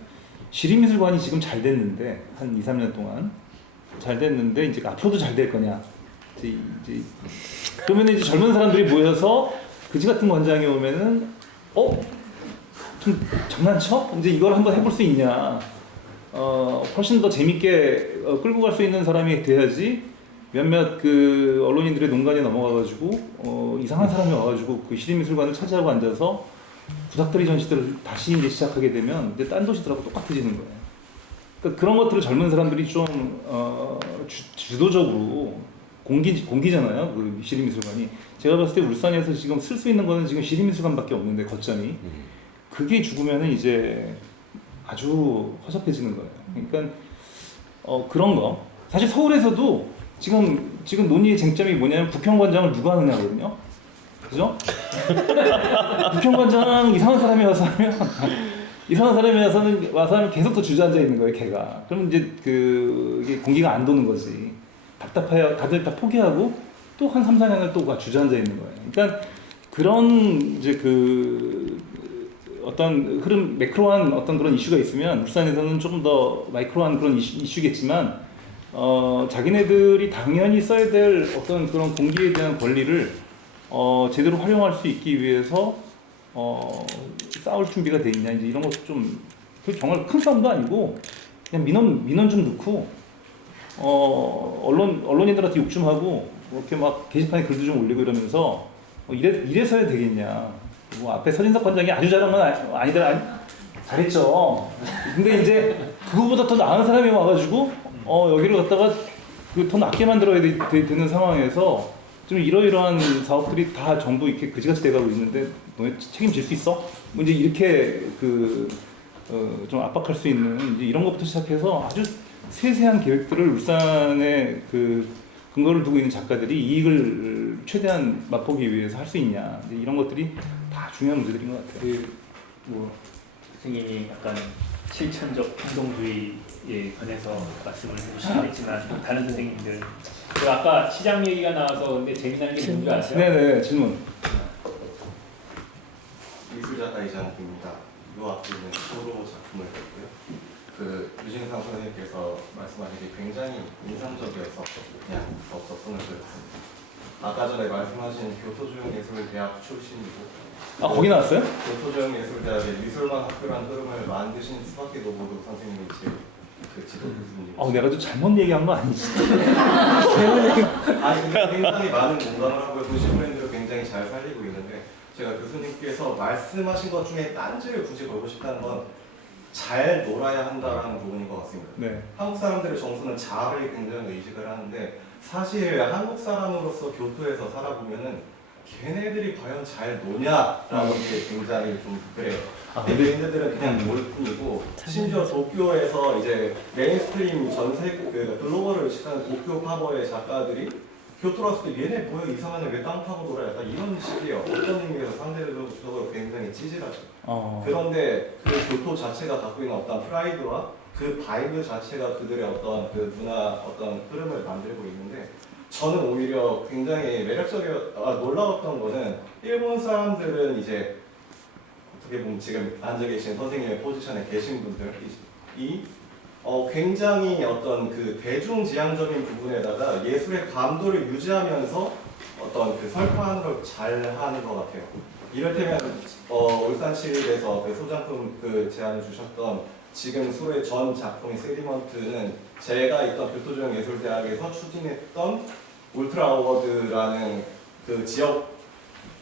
시립미술관이 지금 잘 됐는데 한 2, 3년 동안 잘 됐는데 이제 앞으로도 잘 될 거냐 이제 그러면 이제 젊은 사람들이 모여서 그지 같은 관장에 오면은 좀 장난쳐? 이제 이걸 한번 해볼 수 있냐 훨씬 더 재밌게 끌고 갈 수 있는 사람이 돼야지 몇몇 그 언론인들의 농간에 넘어가가지고 이상한 사람이 와가지고 그 시립미술관을 차지하고 앉아서 부닥다리 전시들을 다시 이제 시작하게 되면 이제 딴 도시들하고 똑같아지는 거예요. 그러니까 그런 것들을 젊은 사람들이 좀 주도적으로 공기잖아요. 그 시립미술관이 제가 봤을 때 울산에서 지금 쓸 수 있는 거는 지금 시립미술관밖에 없는데 거점이 그게 죽으면은 이제 아주 허접해지는 거예요. 그러니까 그런 거 사실 서울에서도 지금 논의의 쟁점이 뭐냐면 국형관장을 누가 하느냐거든요. 그죠? 국형관장 이상한 사람이 와서 하면 이상한 사람이 와서 하면 계속 또 주저앉아 있는 거예요, 걔가. 그럼 이제 이게 공기가 안 도는 거지. 답답해요. 다들 다 포기하고 또 한 3, 4년을 또 주저앉아 있는 거예요. 그러니까 그런 이제 어떤 흐름 매크로한 어떤 그런 이슈가 있으면 울산에서는 조금 더 마이크로한 그런 이슈겠지만 자기네들이 당연히 써야 될 어떤 그런 공기에 대한 권리를 제대로 활용할 수 있기 위해서 싸울 준비가 돼 있냐 이제 이런 것도 좀 정말 큰 싸움도 아니고 그냥 민원 좀 넣고 언론인들한테 욕 좀 하고 이렇게 막 게시판에 글도 좀 올리고 이러면서 이래서야 되겠냐. 뭐 앞에 서진석 관장이 아주 잘한 건 아니더라. 잘했죠. 근데 이제 그거보다 더 나은 사람이 와가지고 여기를 갖다가 더 낮게 만들어야 되는 상황에서 좀 이러이러한 사업들이 다 전부 이렇게 그지같이 돼가고 있는데 너네 책임질 수 있어? 뭐 이제 이렇게 좀 압박할 수 있는 이제 이런 것부터 시작해서 아주 세세한 계획들을 울산에 근거를 두고 있는 작가들이 이익을 최대한 맛보기 위해서 할 수 있냐 이제 이런 것들이 다 중요한 문제들인 것 같아요. 뭐 선생님이 약간 실천적 행동주의에 관해서 말씀을 해주시긴 했지만 다른 선생님들 아까 시장 얘기가 나와서 근데 재미난 게 뭔지 아세요? 네네 질문. 미술작가 이장욱입니다. 요 앞에 있는 소로 작품을 했고요. 유진상 선생님께서 말씀하신 게 굉장히 인상적이었었거든요. son을 들었습니다. 아까 전에 말씀하신 교토조형예술대학 출신이고 거기 나왔어요? 교토조형예술대학의 미술만 학교라는 흐름을 만드신 스파키 노보드 선생님이 제 지도 교수님. 내가 좀 잘못 얘기한 거 아니지? 아니 근데 굉장히 많은 공감을 하고 도시 브랜드를 굉장히 잘 살리고 있는데 제가 교수님께서 말씀하신 것 중에 딴지를 굳이 걸고 싶다는 건 잘 놀아야 한다라는 부분인 것 같습니다. 네. 한국 사람들의 정서는 자아를 굉장히 의식을 하는데 사실 한국 사람으로서 교토에서 살아보면은 걔네들이 과연 잘 노냐라는 게 굉장히 좀 그래요. 걔네들은 그냥 놀 뿐이고 심지어 도쿄에서 이제 메인스트림 전세 글로벌을 의식하는 도쿄 파버의 작가들이 교토로 왔을 때 얘네 뭐야 이상하네 왜 땅 파고 놀아 약간 이런 식이에요. 어떤 의미에서 상대적으로 굉장히 찌질하죠. 그런데 그 교토 자체가 갖고 있는 어떤 프라이드와 그 바이브 자체가 그들의 어떤 그 문화 어떤 흐름을 만들고 있는데 저는 오히려 굉장히 놀라웠던 거는 일본 사람들은 이제 어떻게 보면 지금 앉아 계신 선생님의 포지션에 계신 분들이 굉장히 어떤 그 대중지향적인 부분에다가 예술의 감도를 유지하면서 어떤 그 설파하는 걸 잘 하는 것 같아요. 이를테면 울산시립에서 그 소장품 제안을 주셨던 지금 수의 전 작품인 세디먼트는 제가 있던 교토조형예술대학에서 추진했던 울트라 어워드라는 그 지역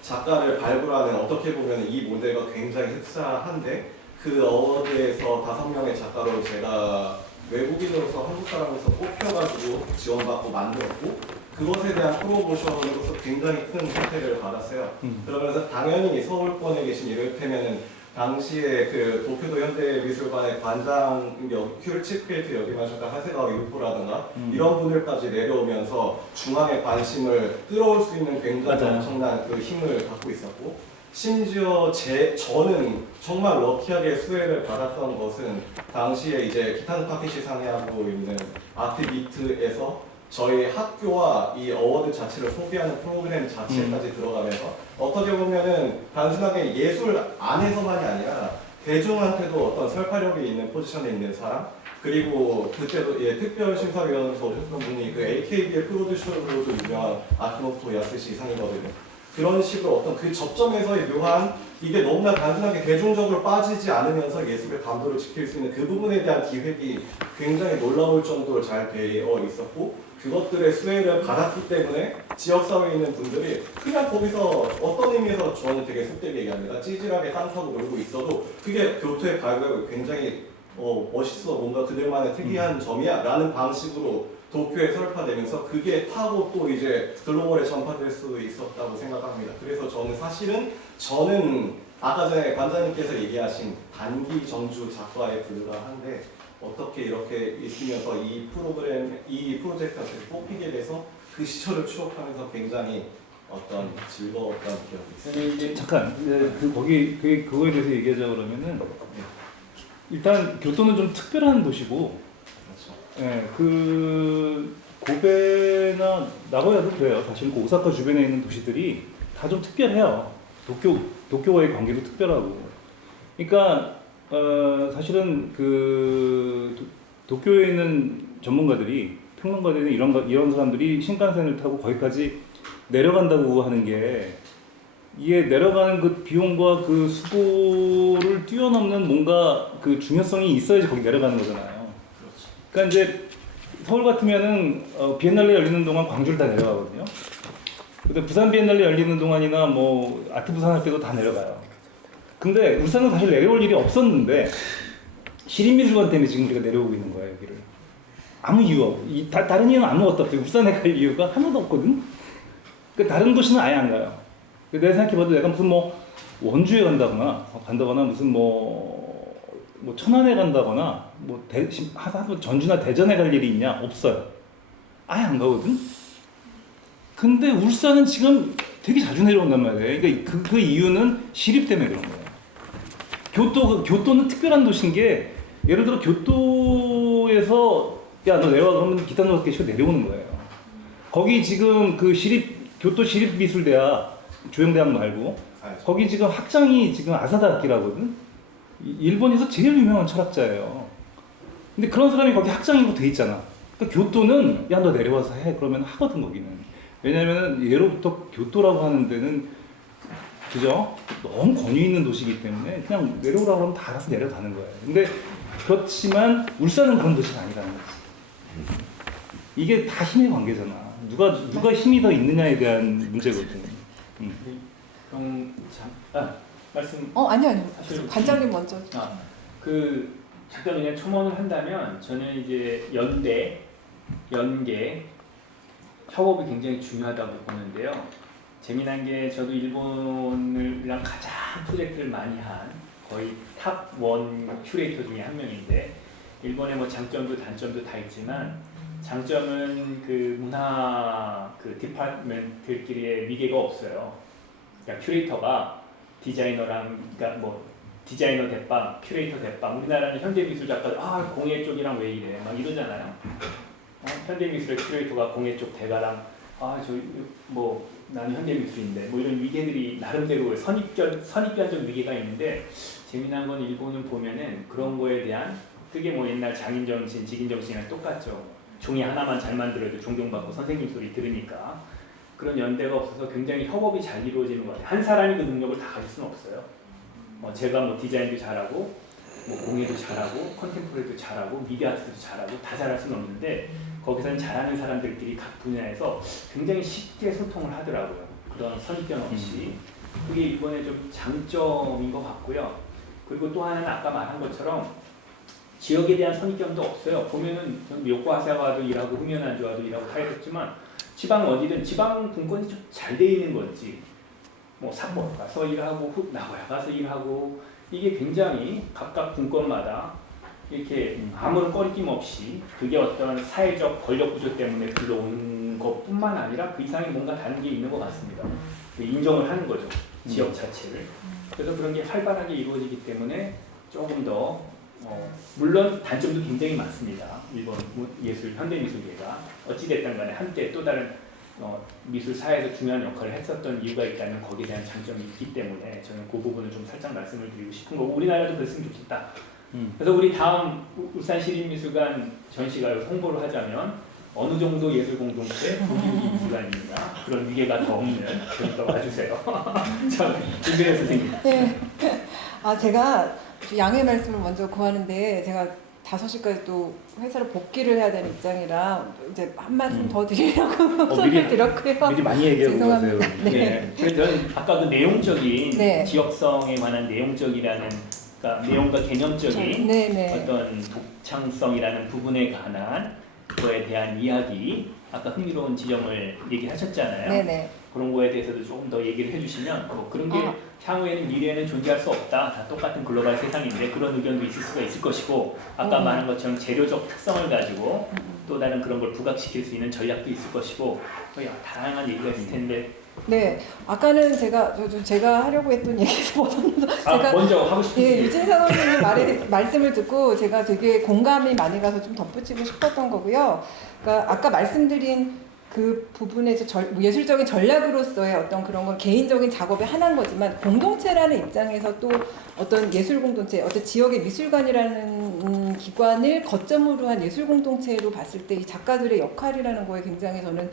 작가를 발굴하는 어떻게 보면 이 모델과 굉장히 흡사한데 그 어워드에서 5명의 작가로 제가 외국인으로서 한국 사람으로서 뽑혀가지고 지원받고 만들었고 그것에 대한 프로모션으로서 굉장히 큰 혜택을 받았어요. 그러면서 당연히 서울권에 계신 이를테면은 당시에 그 도쿄도 현대미술관의 관장 큐르치크레이트 역임하셨던 하세가와 유포라든가 이런 분들까지 내려오면서 중앙의 관심을 끌어올 수 있는 굉장히 엄청난 그 힘을 갖고 있었고 심지어 저는 정말 럭키하게 수혜를 받았던 것은 당시에 이제 기타노 타케시 상의하고 있는 아트비트에서 저희 학교와 이 어워드 자체를 소개하는 프로그램 자체까지 들어가면서 어떻게 보면은 단순하게 예술 안에서만이 아니라 대중한테도 어떤 설파력이 있는 포지션에 있는 사람 그리고 그때도 특별심사위원으로서 오셨던 분이 그 AKB의 프로듀서로도 유명한 아키모토 야스시 상이거든요. 그런 식으로 어떤 그 접점에서의 묘한 이게 너무나 단순하게 대중적으로 빠지지 않으면서 예술의 감도를 지킬 수 있는 그 부분에 대한 기획이 굉장히 놀라울 정도로 잘 되어 있었고 그것들의 수혜를 받았기 때문에 지역사회에 있는 분들이 그냥 거기서 어떤 의미에서 저는 되게 속되게 얘기합니다. 찌질하게 땅 타고 놀고 있어도 그게 교토의 발굴이 굉장히 멋있어 뭔가 그들만의 특이한 점이야 라는 방식으로 도쿄에 설파되면서 그게 타고 또 이제 글로벌에 전파될 수 있었다고 생각합니다. 그래서 저는 아까 전에 관장님께서 얘기하신 단기 전주 작가에 불과한데 어떻게 이렇게 있으면서 이 프로젝트가 계속 뽑히게 돼서 그 시절을 추억하면서 굉장히 어떤 즐거웠던 기억이 있습니다. 잠깐 그거에 대해서 얘기하자 그러면은 일단 교토는 좀 특별한 도시고 예, 그 고베나 나고야도 그래요. 사실 그 오사카 주변에 있는 도시들이 다 좀 특별해요. 도쿄와의 관계도 특별하고. 그러니까 사실은 그 도쿄에 있는 전문가들이 평론가들이 이런 사람들이 신칸센을 타고 거기까지 내려간다고 하는 게 이게 내려가는 그 비용과 그 수고를 뛰어넘는 뭔가 그 중요성이 있어야지 거기 내려가는 거잖아요. 그러니까 이제 서울 같으면은 비엔날레 열리는 동안 광주를 다 내려가거든요. 근데 부산 비엔날레 열리는 동안이나 뭐 아트 부산 할 때도 다 내려가요. 근데 울산은 사실 내려올 일이 없었는데 시립미술관 때문에 지금 우리가 내려오고 있는 거예요, 여기를. 아무 이유 없고 다른 이유는 아무것도 없어요. 울산에 갈 이유가 하나도 없거든. 그 다른 도시는 아예 안 가요. 내가 생각해봐도 내가 무슨 뭐 원주에 간다거나 무슨 뭐 천안에 간다거나 하도 전주나 대전에 갈 일이 있냐? 없어요. 아예 안 가거든. 근데 울산은 지금 되게 자주 내려온단 말이에요. 그러니까 그 이유는 시립 때문에 그런 거예요. 교토는 특별한 도시인 게 예를 들어 교토에서 야 너 내려와 그러면 기타 노래 시고 내려오는 거예요. 거기 지금 그 교토 시립미술대학 조영대학 말고 거기 지금 학장이 지금 아사다 아키라거든. 일본에서 제일 유명한 철학자예요. 근데 그런 사람이 거기 학장이고 돼 있잖아. 그러니까 교토는 야 너 내려와서 해 그러면 하거든 거기는. 왜냐면은 예로부터 교토라고 하는 데는 그죠? 너무 권위 있는 도시이기 때문에 그냥 내려오라고 하면 다 알아서 내려가는 거예요. 근데 그렇지만 울산은 그런 도시가 아니라는 거지. 이게 다 힘의 관계잖아. 누가 힘이 더 있느냐에 대한 문제거든. 그럼 말씀. 아니요. 사실- 관장님 먼저. 잠깐 그냥 첨언을 한다면 저는 이제 연계 협업이 굉장히 중요하다고 보는데요. 재미난 게 저도 일본이랑 가장 프로젝트를 많이 한 거의 탑1 큐레이터 중에 한 명인데 일본의 뭐 장점도 단점도 다 있지만 장점은 그 문화 그 디파트먼트들끼리의 위계가 없어요. 그러니까 큐레이터가 디자이너랑 그러니까 뭐 디자이너 대빵, 큐레이터 대빵. 우리나라는 현대미술 작가들 공예 쪽이랑 왜 이래 막 이러잖아요. 현대미술의 큐레이터가 공예 쪽 대가랑 나는 현대미술인데 뭐 이런 위계들이 나름대로 선입견적 위계가 있는데 재미난 건 일본은 보면은 그런 거에 대한 그게 뭐 옛날 장인정신, 직인정신이랑 똑같죠. 종이 하나만 잘 만들어도 존경받고 선생님 소리 들으니까 그런 연대가 없어서 굉장히 협업이 잘 이루어지는 것 같아요. 한 사람이 그 능력을 다 가질 수는 없어요. 제가 뭐 디자인도 잘하고 뭐 공예도 잘하고 컨템포러리도 잘하고 미디어 아트도 잘하고 다 잘할 수는 없는데 거기서는 잘하는 사람들끼리 각 분야에서 굉장히 쉽게 소통을 하더라고요. 그런 선입견 없이. 그게 일본의 좀 장점인 것 같고요. 그리고 또 하나는 아까 말한 것처럼 지역에 대한 선입견도 없어요. 보면은 요코하사와도 일하고 후면안주와도 일하고 다 했지만 지방 어디든 지방 분권이 좀 잘 돼 있는 거지. 뭐 삿포로 가서 일하고 나고야 가서 일하고 이게 굉장히 각각 분권마다 이렇게 아무런 꺼리낌 없이 그게 어떤 사회적 권력 구조 때문에 불러오는 것뿐만 아니라 그 이상의 뭔가 다른 게 있는 것 같습니다. 인정을 하는 거죠. 지역 자체를. 그래서 그런 게 활발하게 이루어지기 때문에 조금 더 물론 단점도 굉장히 많습니다. 일본 현대미술계가 어찌됐든 간에 한때 또 다른 미술사에서 중요한 역할을 했었던 이유가 있다면 거기에 대한 장점이 있기 때문에 저는 그 부분을 좀 살짝 말씀을 드리고 싶은 거고 우리나라도 그랬으면 좋겠다. 그래서 우리 다음 울산시립미술관 전시가 홍보를 하자면 어느 정도 예술공동체 국립 미술관입니다. 그런 위계가 더 없는 그러니까 와주세요. 김근혜 선생님. 네. 제가 양해 말씀을 먼저 구하는데 제가 5시까지 또 회사를 복귀를 해야 되는 입장이라 이제 한 말씀 더 드리려고 손을 들었고요. 미리 많이 얘기하고 가세요. 죄송합니다. 네. 그래서 저는 아까 그 내용적인 네. 지역성에 관한 내용적이라는 그러니까 내용과 개념적인 어떤 독창성이라는 부분에 관한 거에 대한 이야기 아까 흥미로운 지점을 얘기하셨잖아요. 네네. 그런 거에 대해서도 조금 더 얘기를 해주시면 그런 게 향후에는 미래에는 존재할 수 없다. 다 똑같은 글로벌 세상인데 그런 의견도 있을 수가 있을 것이고 아까 말한 것처럼 재료적 특성을 가지고 또 다른 그런 걸 부각시킬 수 있는 전략도 있을 것이고 다양한 얘기가 있을 텐데 네, 아까는 제가 하려고 했던 얘기에서 제가 먼저 하고 싶은 유진상 선생님 말씀을 듣고 제가 되게 공감이 많이 가서 좀 덧붙이고 싶었던 거고요. 그러니까 아까 말씀드린 그 부분에서 예술적인 전략으로서의 어떤 그런 건 개인적인 작업의 하나인 거지만 공동체라는 입장에서 또 어떤 예술 공동체, 어떤 지역의 미술관이라는 기관을 거점으로 한 예술 공동체로 봤을 때 이 작가들의 역할이라는 거에 굉장히 저는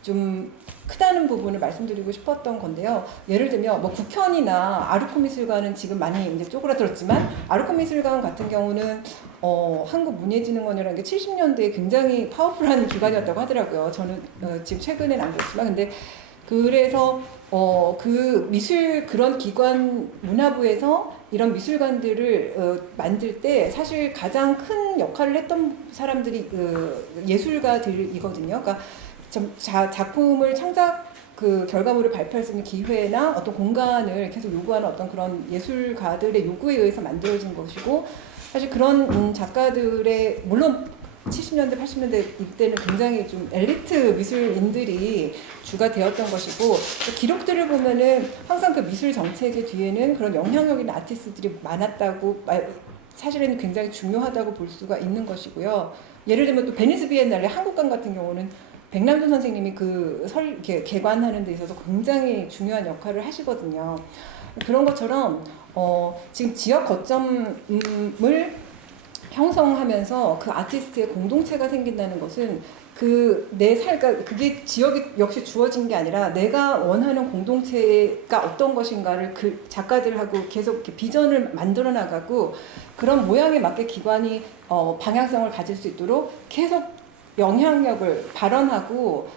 좀 크다는 부분을 말씀드리고 싶었던 건데요. 예를 들면 뭐 국현이나 아르코 미술관은 지금 많이 이제 쪼그라들었지만 아르코 미술관 같은 경우는 한국문예진흥원이라는 게 70년대에 굉장히 파워풀한 기관이었다고 하더라고요. 저는 지금 최근엔 안 그렇지만 근데 그래서 그 미술 그런 기관 문화부에서 이런 미술관들을 만들 때 사실 가장 큰 역할을 했던 사람들이 예술가들이거든요. 그러니까 작품을 창작 그 결과물을 발표할 수 있는 기회나 어떤 공간을 계속 요구하는 어떤 그런 예술가들의 요구에 의해서 만들어진 것이고 사실 그런 작가들의 물론 70년대, 80년대 이때는 굉장히 좀 엘리트 미술인들이 주가 되었던 것이고 기록들을 보면은 항상 그 미술 정책의 뒤에는 그런 영향력 있는 아티스트들이 많았다고 사실은 굉장히 중요하다고 볼 수가 있는 것이고요. 예를 들면 또 베니스 비엔날레 한국관 같은 경우는 백남준 선생님이 이렇게 개관하는 데 있어서 굉장히 중요한 역할을 하시거든요. 그런 것처럼 지금 지역 거점을 형성하면서 그 아티스트의 공동체가 생긴다는 것은 그러니까 그게 지역이 역시 주어진 게 아니라 내가 원하는 공동체가 어떤 것인가를 그 작가들하고 계속 이렇게 비전을 만들어 나가고 그런 모양에 맞게 기관이 방향성을 가질 수 있도록 계속 영향력을 발언하고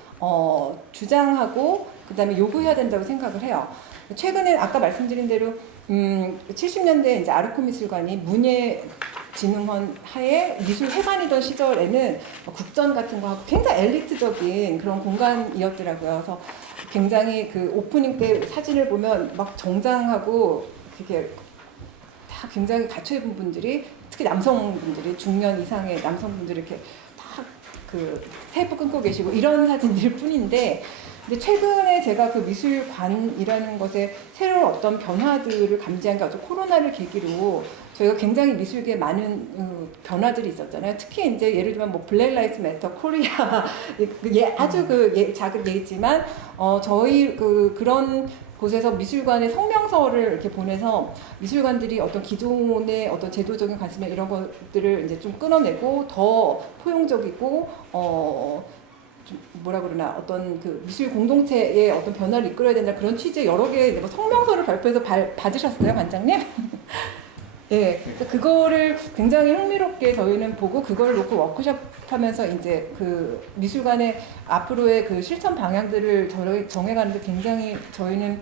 주장하고 그다음에 요구해야 된다고 생각을 해요. 최근에 아까 말씀드린 대로 70년대 이제 아르코 미술관이 문예진흥원 하에 미술회관이던 시절에는 국전 같은 거 하고 굉장히 엘리트적인 그런 공간이었더라고요. 그래서 굉장히 그 오프닝 때 사진을 보면 막 정장하고 이렇게 다 굉장히 갖춰 입은 분들이 특히 남성분들이 중년 이상의 남성분들이 이렇게 그 테이프 끊고 계시고 이런 사진들 뿐인데 근데 최근에 제가 그 미술관이라는 것에 새로운 어떤 변화들을 감지한 게 아주 코로나를 계기로 저희가 굉장히 미술계에 많은 변화들이 있었잖아요. 특히 이제 예를 들면 뭐 블랙 라이츠 매터 코리아 아주 작은 예지만 저희 그런 곳에서 미술관의 성명서를 이렇게 보내서 미술관들이 어떤 기존의 어떤 제도적인 관습이나 이런 것들을 이제 좀 끊어내고 더 포용적이고 좀 뭐라 그러나 어떤 그 미술 공동체의 어떤 변화를 이끌어야 된다 그런 취지의 여러 개의 성명서를 발표해서 받으셨어요, 관장님? 네, 그래서 그거를 굉장히 흥미롭게 저희는 보고 그걸 놓고 워크숍 하면서 이제 그 미술관의 앞으로의 그 실천 방향들을 정해가는데 굉장히 저희는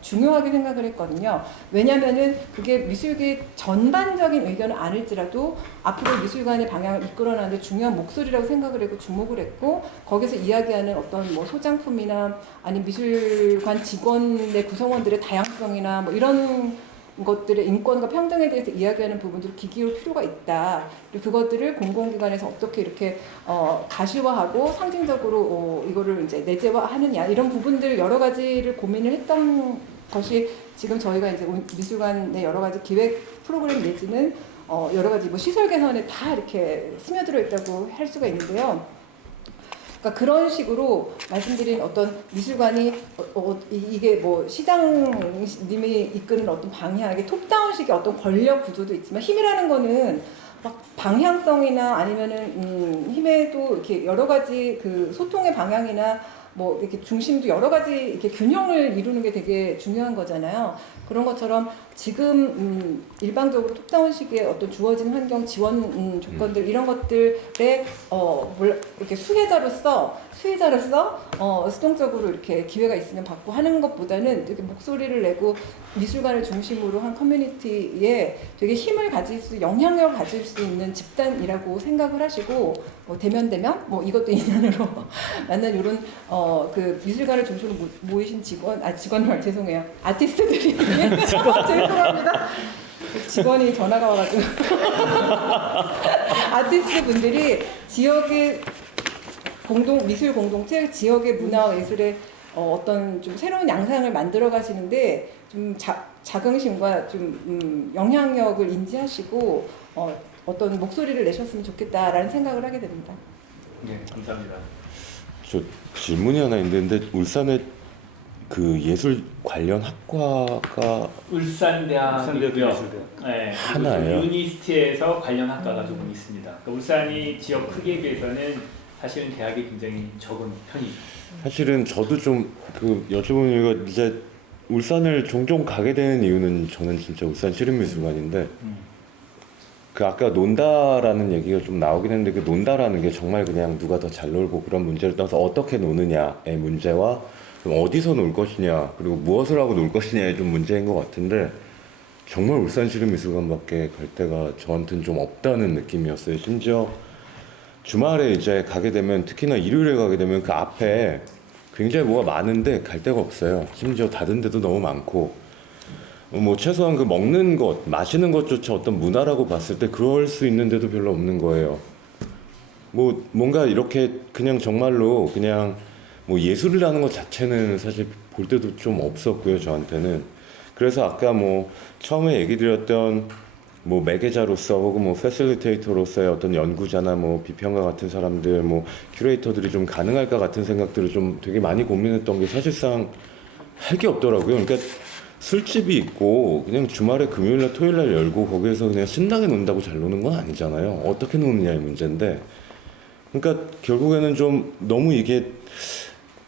중요하게 생각을 했거든요. 왜냐면은 그게 미술계 전반적인 의견은 아닐지라도 앞으로 미술관의 방향을 이끌어나는데 중요한 목소리라고 생각을 했고 주목을 했고 거기서 이야기하는 어떤 뭐 소장품이나 아니 미술관 직원의 구성원들의 다양성이나 뭐 이런 것들의 인권과 평등에 대해서 이야기하는 부분들을 귀 기울 필요가 있다. 그리고 그것들을 공공기관에서 어떻게 이렇게 가시화하고 상징적으로 이거를 이제 내재화하느냐 이런 부분들 여러 가지를 고민을 했던 것이 지금 저희가 이제 미술관의 여러 가지 기획 프로그램 내지는 여러 가지 뭐 시설 개선에 다 이렇게 스며들어 있다고 할 수가 있는데요. 그러니까 그런 식으로 말씀드린 어떤 미술관이 이게 뭐 시장님이 이끄는 어떤 방향의 톱다운식의 어떤 권력 구조도 있지만 힘이라는 거는 막 방향성이나 아니면은 힘에도 이렇게 여러 가지 그 소통의 방향이나 뭐 이렇게 중심도 여러 가지 이렇게 균형을 이루는 게 되게 중요한 거잖아요. 그런 것처럼 지금 일방적으로 톱다운식의 어떤 주어진 환경 지원 조건들 이런 것들에 이렇게 수혜자로서 수동적으로 이렇게 기회가 있으면 받고 하는 것보다는 이렇게 목소리를 내고 미술관을 중심으로 한 커뮤니티에 되게 힘을 가질 수 영향력을 가질 수 있는 집단이라고 생각을 하시고 뭐 대면 뭐 이것도 인연으로 만난 이런 그 미술관을 중심으로 모이신 직원 말 죄송해요 아티스트들이 죄송합니다. 직원이 전화가 와가지고 아티스트 분들이 지역의 미술 공동체, 지역의 문화와 예술의 어떤 좀 새로운 양상을 만들어 가시는데 좀 자긍심과 좀 영향력을 인지하시고 어떤 목소리를 내셨으면 좋겠다라는 생각을 하게 됩니다. 네, 감사합니다. 저 질문이 하나 있는데 울산에 그 예술 관련 학과가 울산대학이고요. 예술대학. 네, 하나예요? 유니스트에서 관련 학과가 조금 있습니다. 그러니까 울산이 지역 크기에 비해서는 사실은 대학이 굉장히 적은 편이죠. 사실은 저도 좀 그 여쭤보는 이유가 이제 울산을 종종 가게 되는 이유는 저는 진짜 울산 시립미술관인데 그 아까 논다라는 얘기가 좀 나오긴 했는데 그 논다라는 게 정말 그냥 누가 더 잘 놀고 그런 문제를 떠나서 어떻게 노느냐의 문제와 좀 어디서 놀 것이냐 그리고 무엇을 하고 놀 것이냐의 좀 문제인 것 같은데 정말 울산 시립미술관밖에 갈 데가 저한테는 좀 없다는 느낌이었어요. 심지어 주말에 이제 가게 되면 특히나 일요일에 가게 되면 그 앞에 굉장히 뭐가 많은데 갈 데가 없어요. 심지어 닫은 데도 너무 많고 뭐 최소한 그 먹는 것, 마시는 것조차 어떤 문화라고 봤을 때 그럴 수 있는 데도 별로 없는 거예요. 뭐 뭔가 이렇게 그냥 정말로 그냥 뭐 예술이라는 것 자체는 사실 볼 때도 좀 없었고요, 저한테는. 그래서 아까 뭐 처음에 얘기 드렸던 뭐 매개자로서 혹은 뭐 패실리테이터로서의 어떤 연구자나 뭐 비평가 같은 사람들, 뭐 큐레이터들이 좀 가능할까 같은 생각들을 좀 되게 많이 고민했던 게 사실상 할 게 없더라고요. 그러니까 술집이 있고 그냥 주말에 금요일날 토요일날 열고 거기에서 그냥 신나게 논다고 잘 노는 건 아니잖아요. 어떻게 노느냐의 문제인데. 그러니까 결국에는 좀 너무 이게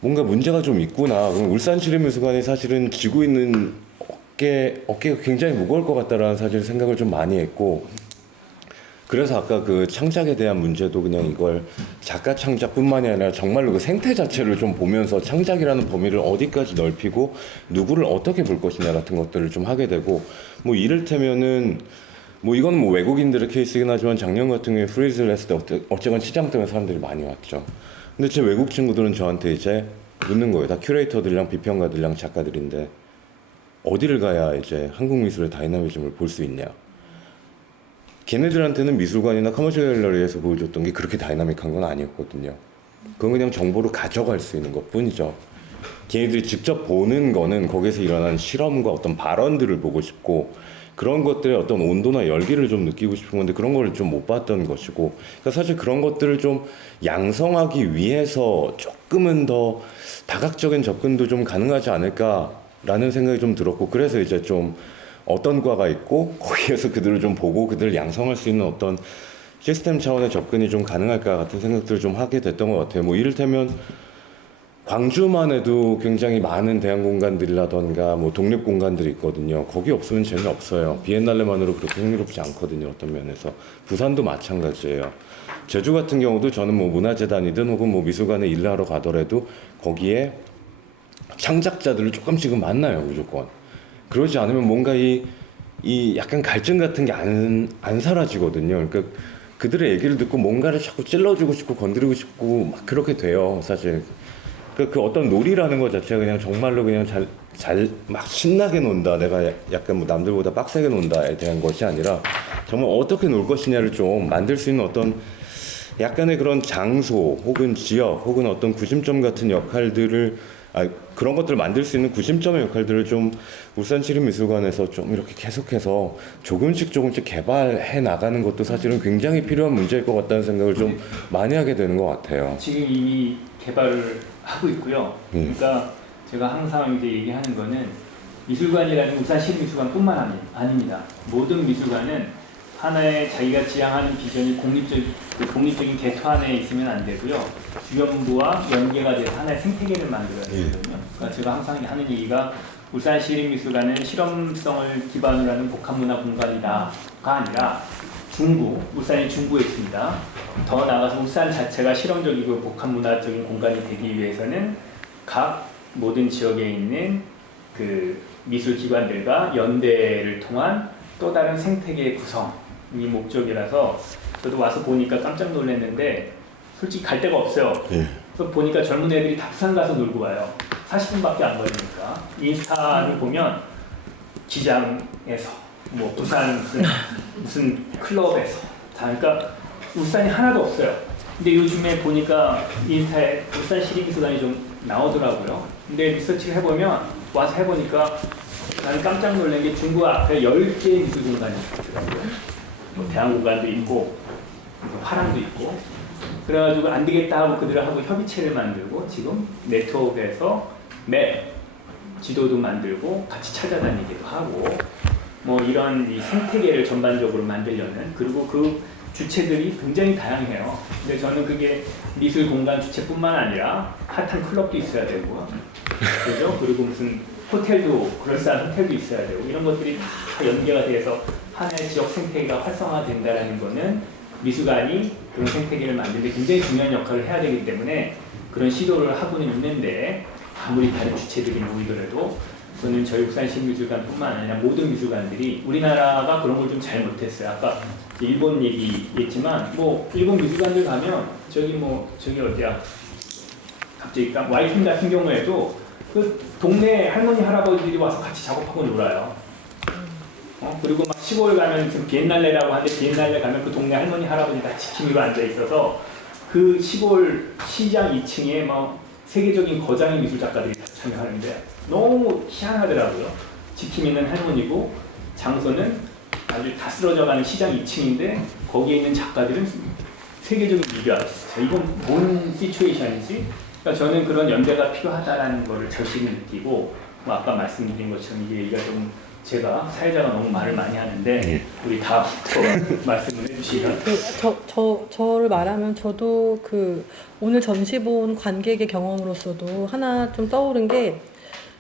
뭔가 문제가 좀 있구나. 울산시립미술관이 사실은 지고 있는 어깨가 굉장히 무거울 것 같다라는 사실 생각을 좀 많이 했고 그래서 아까 그 창작에 대한 문제도 그냥 이걸 작가 창작뿐만이 아니라 정말로 그 생태 자체를 좀 보면서 창작이라는 범위를 어디까지 넓히고 누구를 어떻게 볼 것이냐 같은 것들을 좀 하게 되고 뭐 이를테면은 뭐 이거는 뭐 외국인들의 케이스이긴 하지만 작년 같은 경우에 프리즈를 했을 때 어쨌건 시장 때문에 사람들이 많이 왔죠. 근데 제 외국 친구들은 저한테 이제 묻는 거예요. 다 큐레이터들이랑 비평가들이랑 작가들인데 어디를 가야 이제 한국 미술의 다이나미즘을 볼 수 있냐. 걔네들한테는 미술관이나 커머셜 갤러리에서 보여줬던 게 그렇게 다이나믹한 건 아니었거든요. 그건 그냥 정보를 가져갈 수 있는 것 뿐이죠. 걔네들이 직접 보는 거는 거기서 일어난 실험과 어떤 발언들을 보고 싶고 그런 것들의 어떤 온도나 열기를 좀 느끼고 싶은 건데 그런 걸 좀 못 봤던 것이고 그러니까 사실 그런 것들을 좀 양성하기 위해서 조금은 더 다각적인 접근도 좀 가능하지 않을까라는 생각이 좀 들었고 그래서 이제 좀 어떤 과가 있고 거기에서 그들을 좀 보고 그들을 양성할 수 있는 어떤 시스템 차원의 접근이 좀 가능할까 같은 생각들을 좀 하게 됐던 것 같아요. 뭐 이를테면 광주만 해도 굉장히 많은 대형 공간들이라던가 뭐 독립 공간들이 있거든요. 거기 없으면 재미없어요. 비엔날레만으로 그렇게 흥미롭지 않거든요. 어떤 면에서. 부산도 마찬가지예요. 제주 같은 경우도 저는 뭐 문화재단이든 혹은 뭐 미술관에 일을 하러 가더라도 거기에 창작자들을 조금씩은 만나요. 무조건. 그러지 않으면 뭔가 이 약간 갈증 같은 게 안 사라지거든요. 그러니까 그들의 얘기를 듣고 뭔가를 자꾸 찔러주고 싶고 건드리고 싶고 막 그렇게 돼요. 사실. 그 어떤 놀이라는 것 자체가 그냥 정말로 그냥 잘 막 신나게 논다. 내가 약간 뭐 남들보다 빡세게 논다에 대한 것이 아니라 정말 어떻게 놀 것이냐를 좀 만들 수 있는 어떤 약간의 그런 장소 혹은 지역 혹은 어떤 구심점 같은 역할들을 그런 것들을 만들 수 있는 구심점의 역할들을 좀 울산시립미술관에서 좀 이렇게 계속해서 조금씩 개발해 나가는 것도 사실은 굉장히 필요한 문제일 것 같다는 생각을 좀 많이 하게 되는 것 같아요. 지금 이미 개발을 하고 있고요. 그러니까 제가 항상 이제 얘기하는 거는 미술관이라는 울산시립미술관뿐만 아닙니다. 모든 미술관은 하나의 자기가 지향하는 비전이 공립적인 개토 안에 있으면 안 되고요. 주변부와 연계가 돼서 하나의 생태계를 만들어야 되거든요. 그러니까 제가 항상 하는 얘기가 울산시립미술관은 실험성을 기반으로 하는 복합문화 공간이다가 아니라 울산이 중구에 있습니다. 더 나아가서 울산 자체가 실험적이고 복합문화적인 공간이 되기 위해서는 각 모든 지역에 있는 그 미술기관들과 연대를 통한 또 다른 생태계 구성이 목적이라서 저도 와서 보니까 깜짝 놀랐는데 솔직히 갈 데가 없어요. 그래서 보니까 젊은 애들이 다 부산 가서 놀고 와요. 40분밖에 안 걸리니까. 인스타를 보면 기장에서 뭐 부산 무슨 클럽에서 그러니까 울산이 하나도 없어요. 근데 요즘에 보니까 인스타에 울산시립미술관이 좀 나오더라고요. 근데 리서치를 해보면 와서 해보니까 나는 깜짝 놀란 게 중구 앞에 10개의 미술 공간이 있더라고요. 뭐 대학공간도 있고 화랑도 있고 그래가지고 안 되겠다 하고 그들하고 협의체를 만들고 지금 네트워크에서 맵, 지도도 만들고 같이 찾아다니기도 하고 뭐 이런 이 생태계를 전반적으로 만들려는, 그리고 그 주체들이 굉장히 다양해요. 근데 저는 그게 미술 공간 주체뿐만 아니라 핫한 클럽도 있어야 되고, 그죠? 그리고 무슨 호텔도, 그럴싸한 호텔도 있어야 되고, 이런 것들이 다 연계가 돼서 하나의 지역 생태계가 활성화된다는 거는 미술관이 그런 생태계를 만드는 데 굉장히 중요한 역할을 해야 되기 때문에 그런 시도를 하고는 있는데, 아무리 다른 주체들이 모이더라도 저는 저희 울산시민미술관뿐만 아니라 모든 미술관들이, 우리나라가 그런 걸 좀 잘 못했어요. 아까 일본 얘기했지만 뭐 일본 미술관들 가면 저기 어디야, 갑자기 와이킹 같은 경우에도 그 동네 할머니 할아버지들이 와서 같이 작업하고 놀아요. 그리고 막 시골 가면 무슨 비엔날레라고 하는데, 비엔날레 가면 그 동네 할머니 할아버지 다 지킴이로 앉아 있어서 그 시골 시장 2층에 막 세계적인 거장의 미술 작가들이 다 참여하는데 너무 희한하더라고요. 지킴이는 할머니고 장소는 아주 다 쓰러져가는 시장 2층인데 거기에 있는 작가들은 세계적인 미교 아티스트. 이건 뭔 시츄에이션이지? 그러니까 저는 그런 연대가 필요하다는 것을 절실히 느끼고, 뭐 아까 말씀드린 것처럼 이게 얘기가 좀, 제가 사회자가 너무 말을 많이 하는데 우리 다부터 말씀을 해주시면. 저를 말하면 저도 그 오늘 전시 본 관객의 경험으로서도 하나 좀 떠오른 게,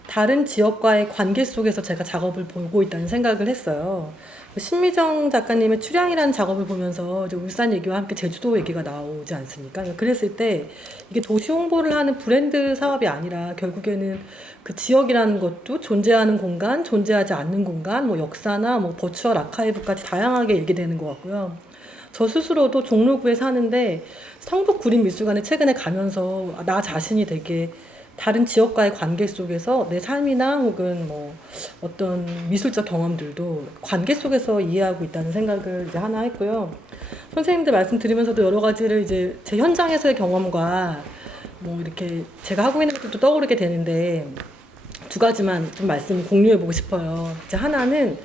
다른 지역과의 관계 속에서 제가 작업을 보고 있다는 생각을 했어요. 신미정 작가님의 출향이라는 작업을 보면서 이제 울산 얘기와 함께 제주도 얘기가 나오지 않습니까? 그랬을 때 이게 도시 홍보를 하는 브랜드 사업이 아니라 결국에는 그 지역이라는 것도 존재하는 공간, 존재하지 않는 공간, 뭐 역사나 뭐 버추얼 아카이브까지 다양하게 얘기되는 것 같고요. 저 스스로도 종로구에 사는데 성북구림미술관에 최근에 가면서 나 자신이 되게 다른 지역과의 관계 속에서 내 삶이나 혹은 뭐 어떤 미술적 경험들도 관계 속에서 이해하고 있다는 생각을 이제 하나 했고요. 선생님들 말씀 드리면서도 여러 가지를 이제 제 현장에서의 경험과 뭐 이렇게 제가 하고 있는 것들도 떠오르게 되는데, 두 가지만 좀 말씀 공유해보고 싶어요. 이제 하나는,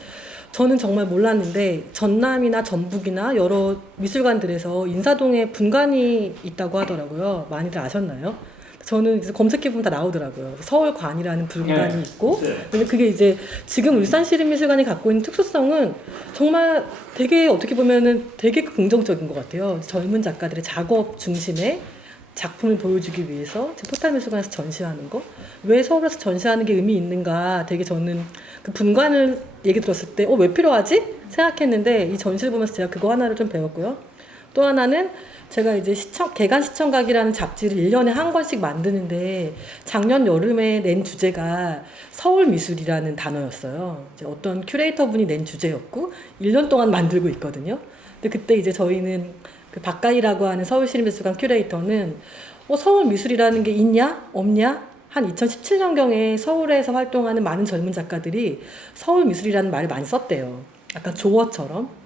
저는 정말 몰랐는데 전남이나 전북이나 여러 미술관들에서 인사동에 분관이 있다고 하더라고요. 많이들 아셨나요? 저는 이제 검색해보면 다 나오더라고요. 서울관이라는 분관이 있고, 근데 그게 이제 지금 울산시립미술관이 갖고 있는 특수성은 정말 되게 어떻게 보면은 되게 긍정적인 것 같아요. 젊은 작가들의 작업 중심의 작품을 보여주기 위해서 포탈미술관에서 전시하는 거, 왜 서울에서 전시하는 게 의미 있는가, 되게 저는 그 분관을 얘기 들었을 때 왜 필요하지? 생각했는데 이 전시를 보면서 제가 그거 하나를 좀 배웠고요. 또 하나는 제가 이제 개간 시청각이라는 잡지를 1년에 한 권씩 만드는데, 작년 여름에 낸 주제가 서울미술이라는 단어였어요. 이제 어떤 큐레이터 분이 낸 주제였고 1년 동안 만들고 있거든요. 근데 그때 이제 저희는 그 박가희라고 하는 서울시립미술관 큐레이터는 서울미술이라는 게 있냐 없냐, 한 2017년경에 서울에서 활동하는 많은 젊은 작가들이 서울미술이라는 말을 많이 썼대요. 약간 조어처럼.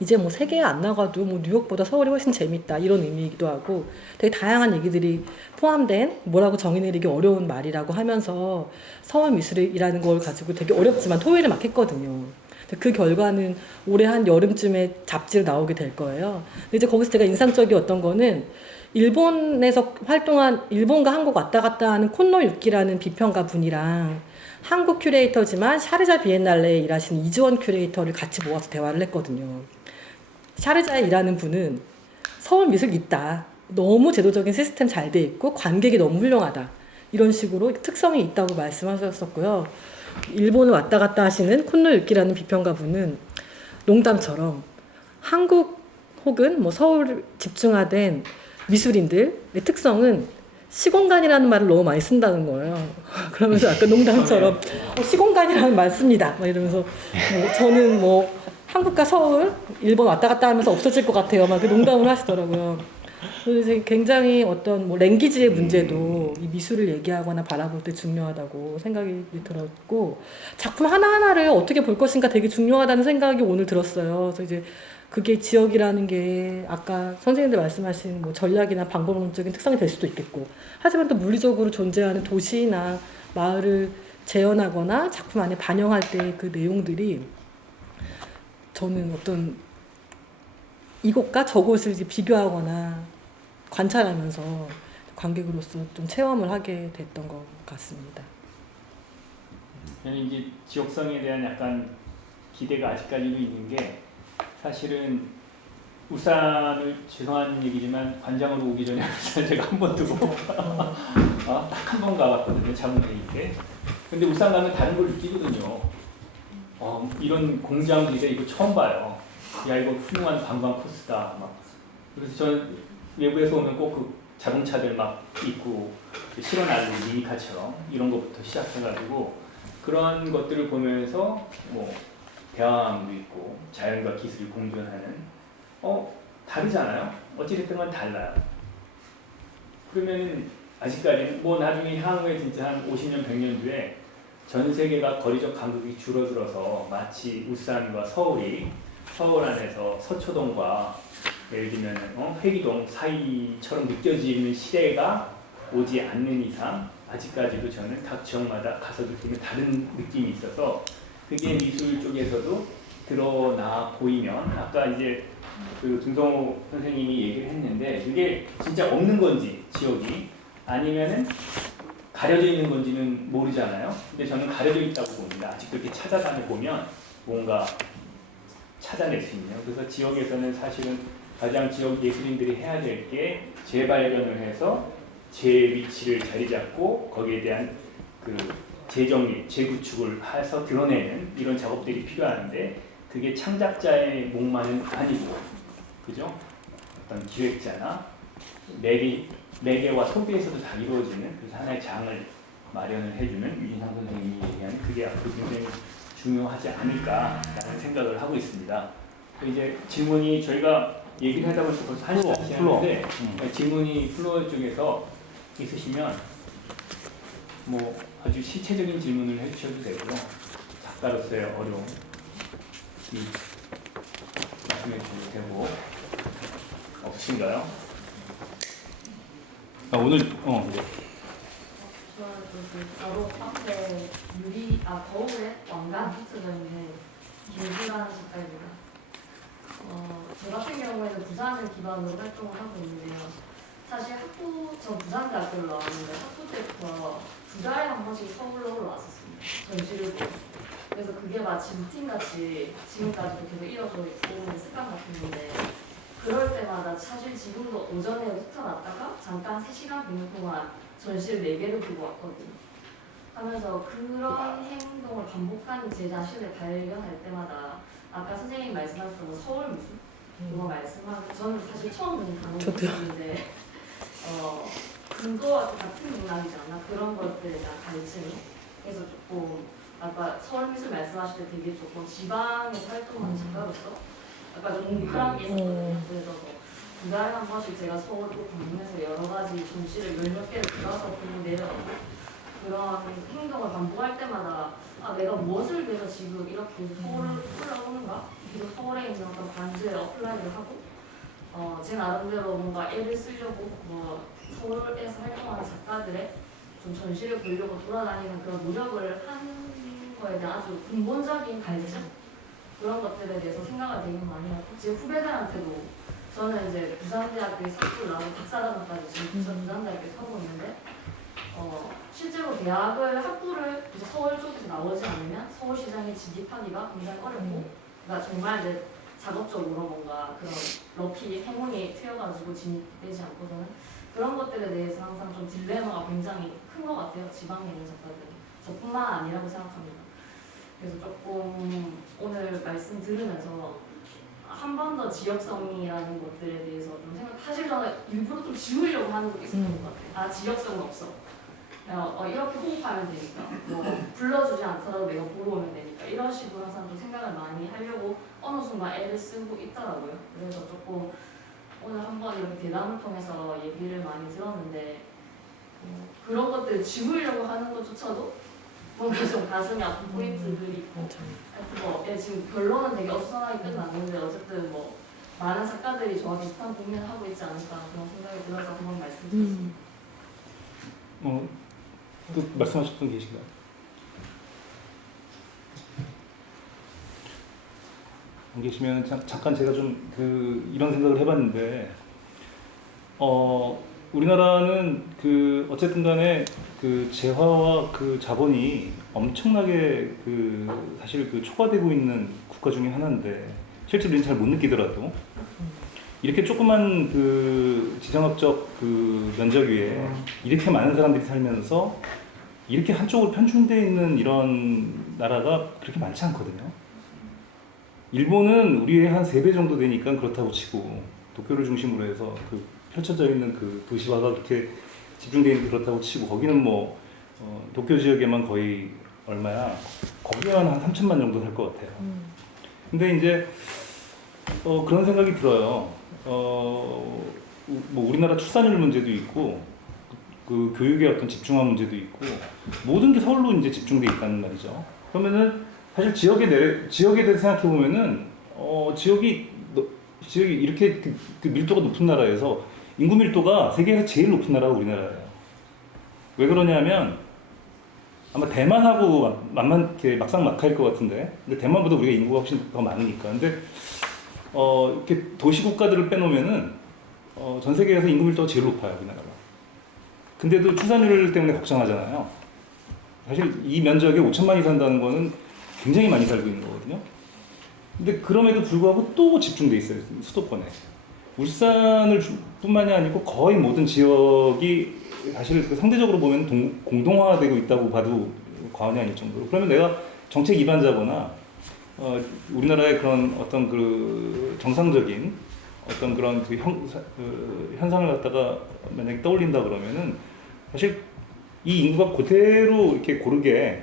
이제 뭐 세계에 안 나가도 뭐 뉴욕보다 서울이 훨씬 재밌다, 이런 의미이기도 하고, 되게 다양한 얘기들이 포함된 뭐라고 정의 내리기 어려운 말이라고 하면서 서울미술이라는 걸 가지고 되게 어렵지만 토의를 막 했거든요. 그 결과는 올해 한 여름쯤에 잡지로 나오게 될 거예요. 근데 이제 거기서 제가 인상적이었던 거는, 일본에서 활동한, 일본과 한국 왔다 갔다 하는 콘노 유키라는 비평가 분이랑 한국 큐레이터지만 샤르자 비엔날레에 일하시는 이주원 큐레이터를 같이 모아서 대화를 했거든요. 샤르자에 일하는 분은 서울 미술 있다, 너무 제도적인 시스템 잘 돼 있고 관객이 너무 훌륭하다, 이런 식으로 특성이 있다고 말씀하셨었고요. 일본을 왔다 갔다 하시는 콘노 유키라는 비평가 분은 농담처럼 한국 혹은 뭐 서울 집중화된 미술인들의 특성은 시공간이라는 말을 너무 많이 쓴다는 거예요. 그러면서 약간 농담처럼 시공간이라는 말 씁니다, 막 이러면서 저는 뭐 한국과 서울, 일본 왔다 갔다 하면서 없어질 것 같아요, 막 농담을 하시더라고요. 그래서 굉장히 어떤 뭐 랭귀지의 문제도 이 미술을 얘기하거나 바라볼 때 중요하다고 생각이 들었고, 작품 하나하나를 어떻게 볼 것인가 되게 중요하다는 생각이 오늘 들었어요. 그래서 이제 그게 지역이라는 게 아까 선생님들 말씀하신 뭐 전략이나 방법론적인 특성이 될 수도 있겠고, 하지만 또 물리적으로 존재하는 도시나 마을을 재현하거나 작품 안에 반영할 때 그 내용들이, 저는 어떤 이곳과 저곳을 이제 비교하거나 관찰하면서 관객으로서 좀 체험을 하게 됐던 것 같습니다. 저는 이제 지역성에 대한 약간 기대가 아직까지도 있는 게 사실은 울산을 죄송한 얘기지만 관장으로 오기 전에 울산을 제가 한 번도 딱 한 번 가봤거든요. 자문회의 때. 근데 울산 가면 다른 걸 느끼거든요. 이런 공장들이 이거 처음 봐요. 야 이거 훌륭한 관광 코스다. 막. 그래서 저는 외부에서 오면 꼭 그 자동차들 막 있고 실어나르는 미니카처럼 이런 것부터 시작해가지고 그런 것들을 보면서 뭐 대화도 있고 자연과 기술이 공존하는 다르잖아요. 어찌됐든 건 달라요. 그러면 아직까지는 뭐 나중에 향후에 진짜 한 50년 100년 뒤에 전 세계가 거리적 간극이 줄어들어서 마치 울산과 서울이 서울 안에서 서초동과 예를 들면 회기동 사이처럼 느껴지는 시대가 오지 않는 이상 아직까지도 저는 각 지역마다 가서 느끼는 다른 느낌이 있어서 그게 미술 쪽에서도 드러나 보이면 아까 이제 그 김성호 선생님이 얘기를 했는데 그게 진짜 없는 건지 지역이 아니면은 가려져 있는 건지는 모르잖아요. 근데 저는 가려져 있다고 봅니다. 아직 그렇게 찾아다녀 보면 뭔가 찾아낼 수 있는. 그래서 지역에서는 사실은 가장 지역 예술인들이 해야 될 게 재발견을 해서 제 위치를 자리 잡고 거기에 대한 그 재정립, 재구축을 해서 드러내는 이런 작업들이 필요한데 그게 창작자의 몫만은 아니고 그죠? 어떤 기획자나 매개와 소비에서도 다 이루어지는 그래서 하나의 장을 마련을 해주는 유진상 선생님이 얘기하는 그게 앞으로 굉장히 중요하지 않을까라는 생각을 하고 있습니다. 이제 질문이 저희가 얘기를 하다 보니까 벌써 한 시간이 지났는데 질문이 플로어 쪽에서 있으시면 뭐 아주 실체적인 질문을 해주셔도 되고요. 작가로서의 어려움 말씀해 주셔도 되고 없으신가요? 오늘 저는 그 바로 앞에 거울에 왕관 붙여져 있는 김주라는 작가입니다. 저 같은 경우에는 부산을 기반으로 활동을 하고 있는데요. 사실 저 부산대학교를 나왔는데 학부 때부터 2달에 한 번씩 서울로 올라왔었습니다. 전시를 보고. 그래서 그게 마치 루틴같이 지금까지도 계속 이어져 있는 습관 같은 건데 그럴 때마다 사실 지금도 오전에 후터 났다가 잠깐 3시간 반 동안 전시를 4개를 보고 왔거든요. 하면서 그런 행동을 반복하는 제 자신을 발견할 때마다 아까 선생님이 말씀하셨던 서울 미술 그거 말씀하고 저는 사실 처음 듣는 단어인데 근거와 같은 맥락이지 않나 그런 것들에 대한 가르침이 그래서 조금 아까 서울 미술 말씀하실 때 되게 조금 지방에서 활동하는 작가로서 아까 좀 동그란 게 있었거든요. 그래서 2달에 한 번씩 제가 서울을 방문해서 여러 가지 전시를 몇 개를 들어서 보고 내려가고 그런 행동을 반복할 때마다 내가 무엇을 위해서 지금 이렇게 서울을 올라오는가? 계속 서울에 있는 어떤 관주에 어플라이를 하고 제 나름대로 뭔가 애를 쓰려고 서울에서 활동하는 작가들의 좀 전시를 보려고 돌아다니는 그런 노력을 하는 거에 대한 아주 근본적인 가르침 그런 것들에 대해서 생각을 되게 많이 하고 제 후배들한테도 저는 이제 부산대학교에 석부를 나오고 박사과정까지 지금 부산대학교에 하고 있는데 실제로 대학을 학부를 이제 서울 쪽에서 나오지 않으면 서울시장에 진입하기가 굉장히 어렵고 그러니까 정말 이제 작업적으로 뭔가 그런 럭키 행운이 튀어가지고 진입되지 않고서는 그런 것들에 대해서 항상 좀 딜레마가 굉장히 큰 것 같아요. 지방에 있는 작가들은 저뿐만 아니라고 생각합니다. 그래서 조금 오늘 말씀 들으면서 한 번 더 지역성이라는 것들에 대해서 좀 사실 저는 일부러 좀 지우려고 하는 것도 있었던 것 같아요. 지역성은 없어. 이렇게 호흡하면 되니까 불러주지 않더라도 내가 보러 오면 되니까 이런 식으로 항상 좀 생각을 많이 하려고 어느 순간 애를 쓰고 있더라고요. 그래서 조금 오늘 한번 이렇게 대담을 통해서 얘기를 많이 들었는데 그런 것들을 지우려고 하는 것조차도 뭔가 좀 가슴이 아픈 포인트들이 있고 하여튼 지금 결론은 되게 어수선하게 끝났는데 어쨌든 많은 작가들이 저와 비슷한 고민을 하고 있지 않을까 그런 생각이 들어서 한번 말씀드렸습니다. 또 말씀하실 분 계신가요? 안 계시면 잠깐 제가 좀 이런 생각을 해봤는데 우리나라는 그 어쨌든 간에 그 재화와 그 자본이 엄청나게 그 사실 그 초과되고 있는 국가 중에 하나인데 실제로 우리는 잘 못 느끼더라도 이렇게 조그만 그 지정학적 그 면적 위에 이렇게 많은 사람들이 살면서 이렇게 한쪽으로 편중되어 있는 이런 나라가 그렇게 많지 않거든요. 일본은 우리의 한 3배 정도 되니까 그렇다고 치고 도쿄를 중심으로 해서 그 펼쳐져 있는 그 도시화가 그렇게 집중되어 있는 그렇다고 치고 거기는 뭐 도쿄 지역에만 거의 얼마야? 거기만 한 3천만 정도 살 것 같아요. 근데 이제 그런 생각이 들어요. 뭐 우리나라 출산율 문제도 있고 그 교육의 어떤 집중화 문제도 있고 모든 게 서울로 이제 집중돼 있다는 말이죠. 그러면은 사실 지역에 대해서 생각해 보면은 지역이 이렇게 그 밀도가 높은 나라에서 인구 밀도가 세계에서 제일 높은 나라가 우리나라예요. 왜 그러냐면 아마 대만하고 이렇게 막상막하일 것 같은데, 근데 대만보다 우리가 인구가 훨씬 더 많으니까. 근데 이렇게 도시 국가들을 빼놓으면은 전 세계에서 인구 밀도가 제일 높아요, 우리나라가. 근데도 출산율 때문에 걱정하잖아요. 사실 이 면적에 5천만이 산다는 거는 굉장히 많이 살고 있는 거거든요. 근데 그럼에도 불구하고 또 집중돼 있어요, 수도권에. 울산을 뿐만이 아니고 거의 모든 지역이 사실 그 상대적으로 보면 공동화되고 있다고 봐도 과언이 아닐 정도로. 그러면 내가 정책 입안자거나 우리나라의 그런 어떤 그 정상적인 어떤 그런 그 현상을 갖다가 만약에 떠올린다 그러면은 사실 이 인구가 그대로 이렇게 고르게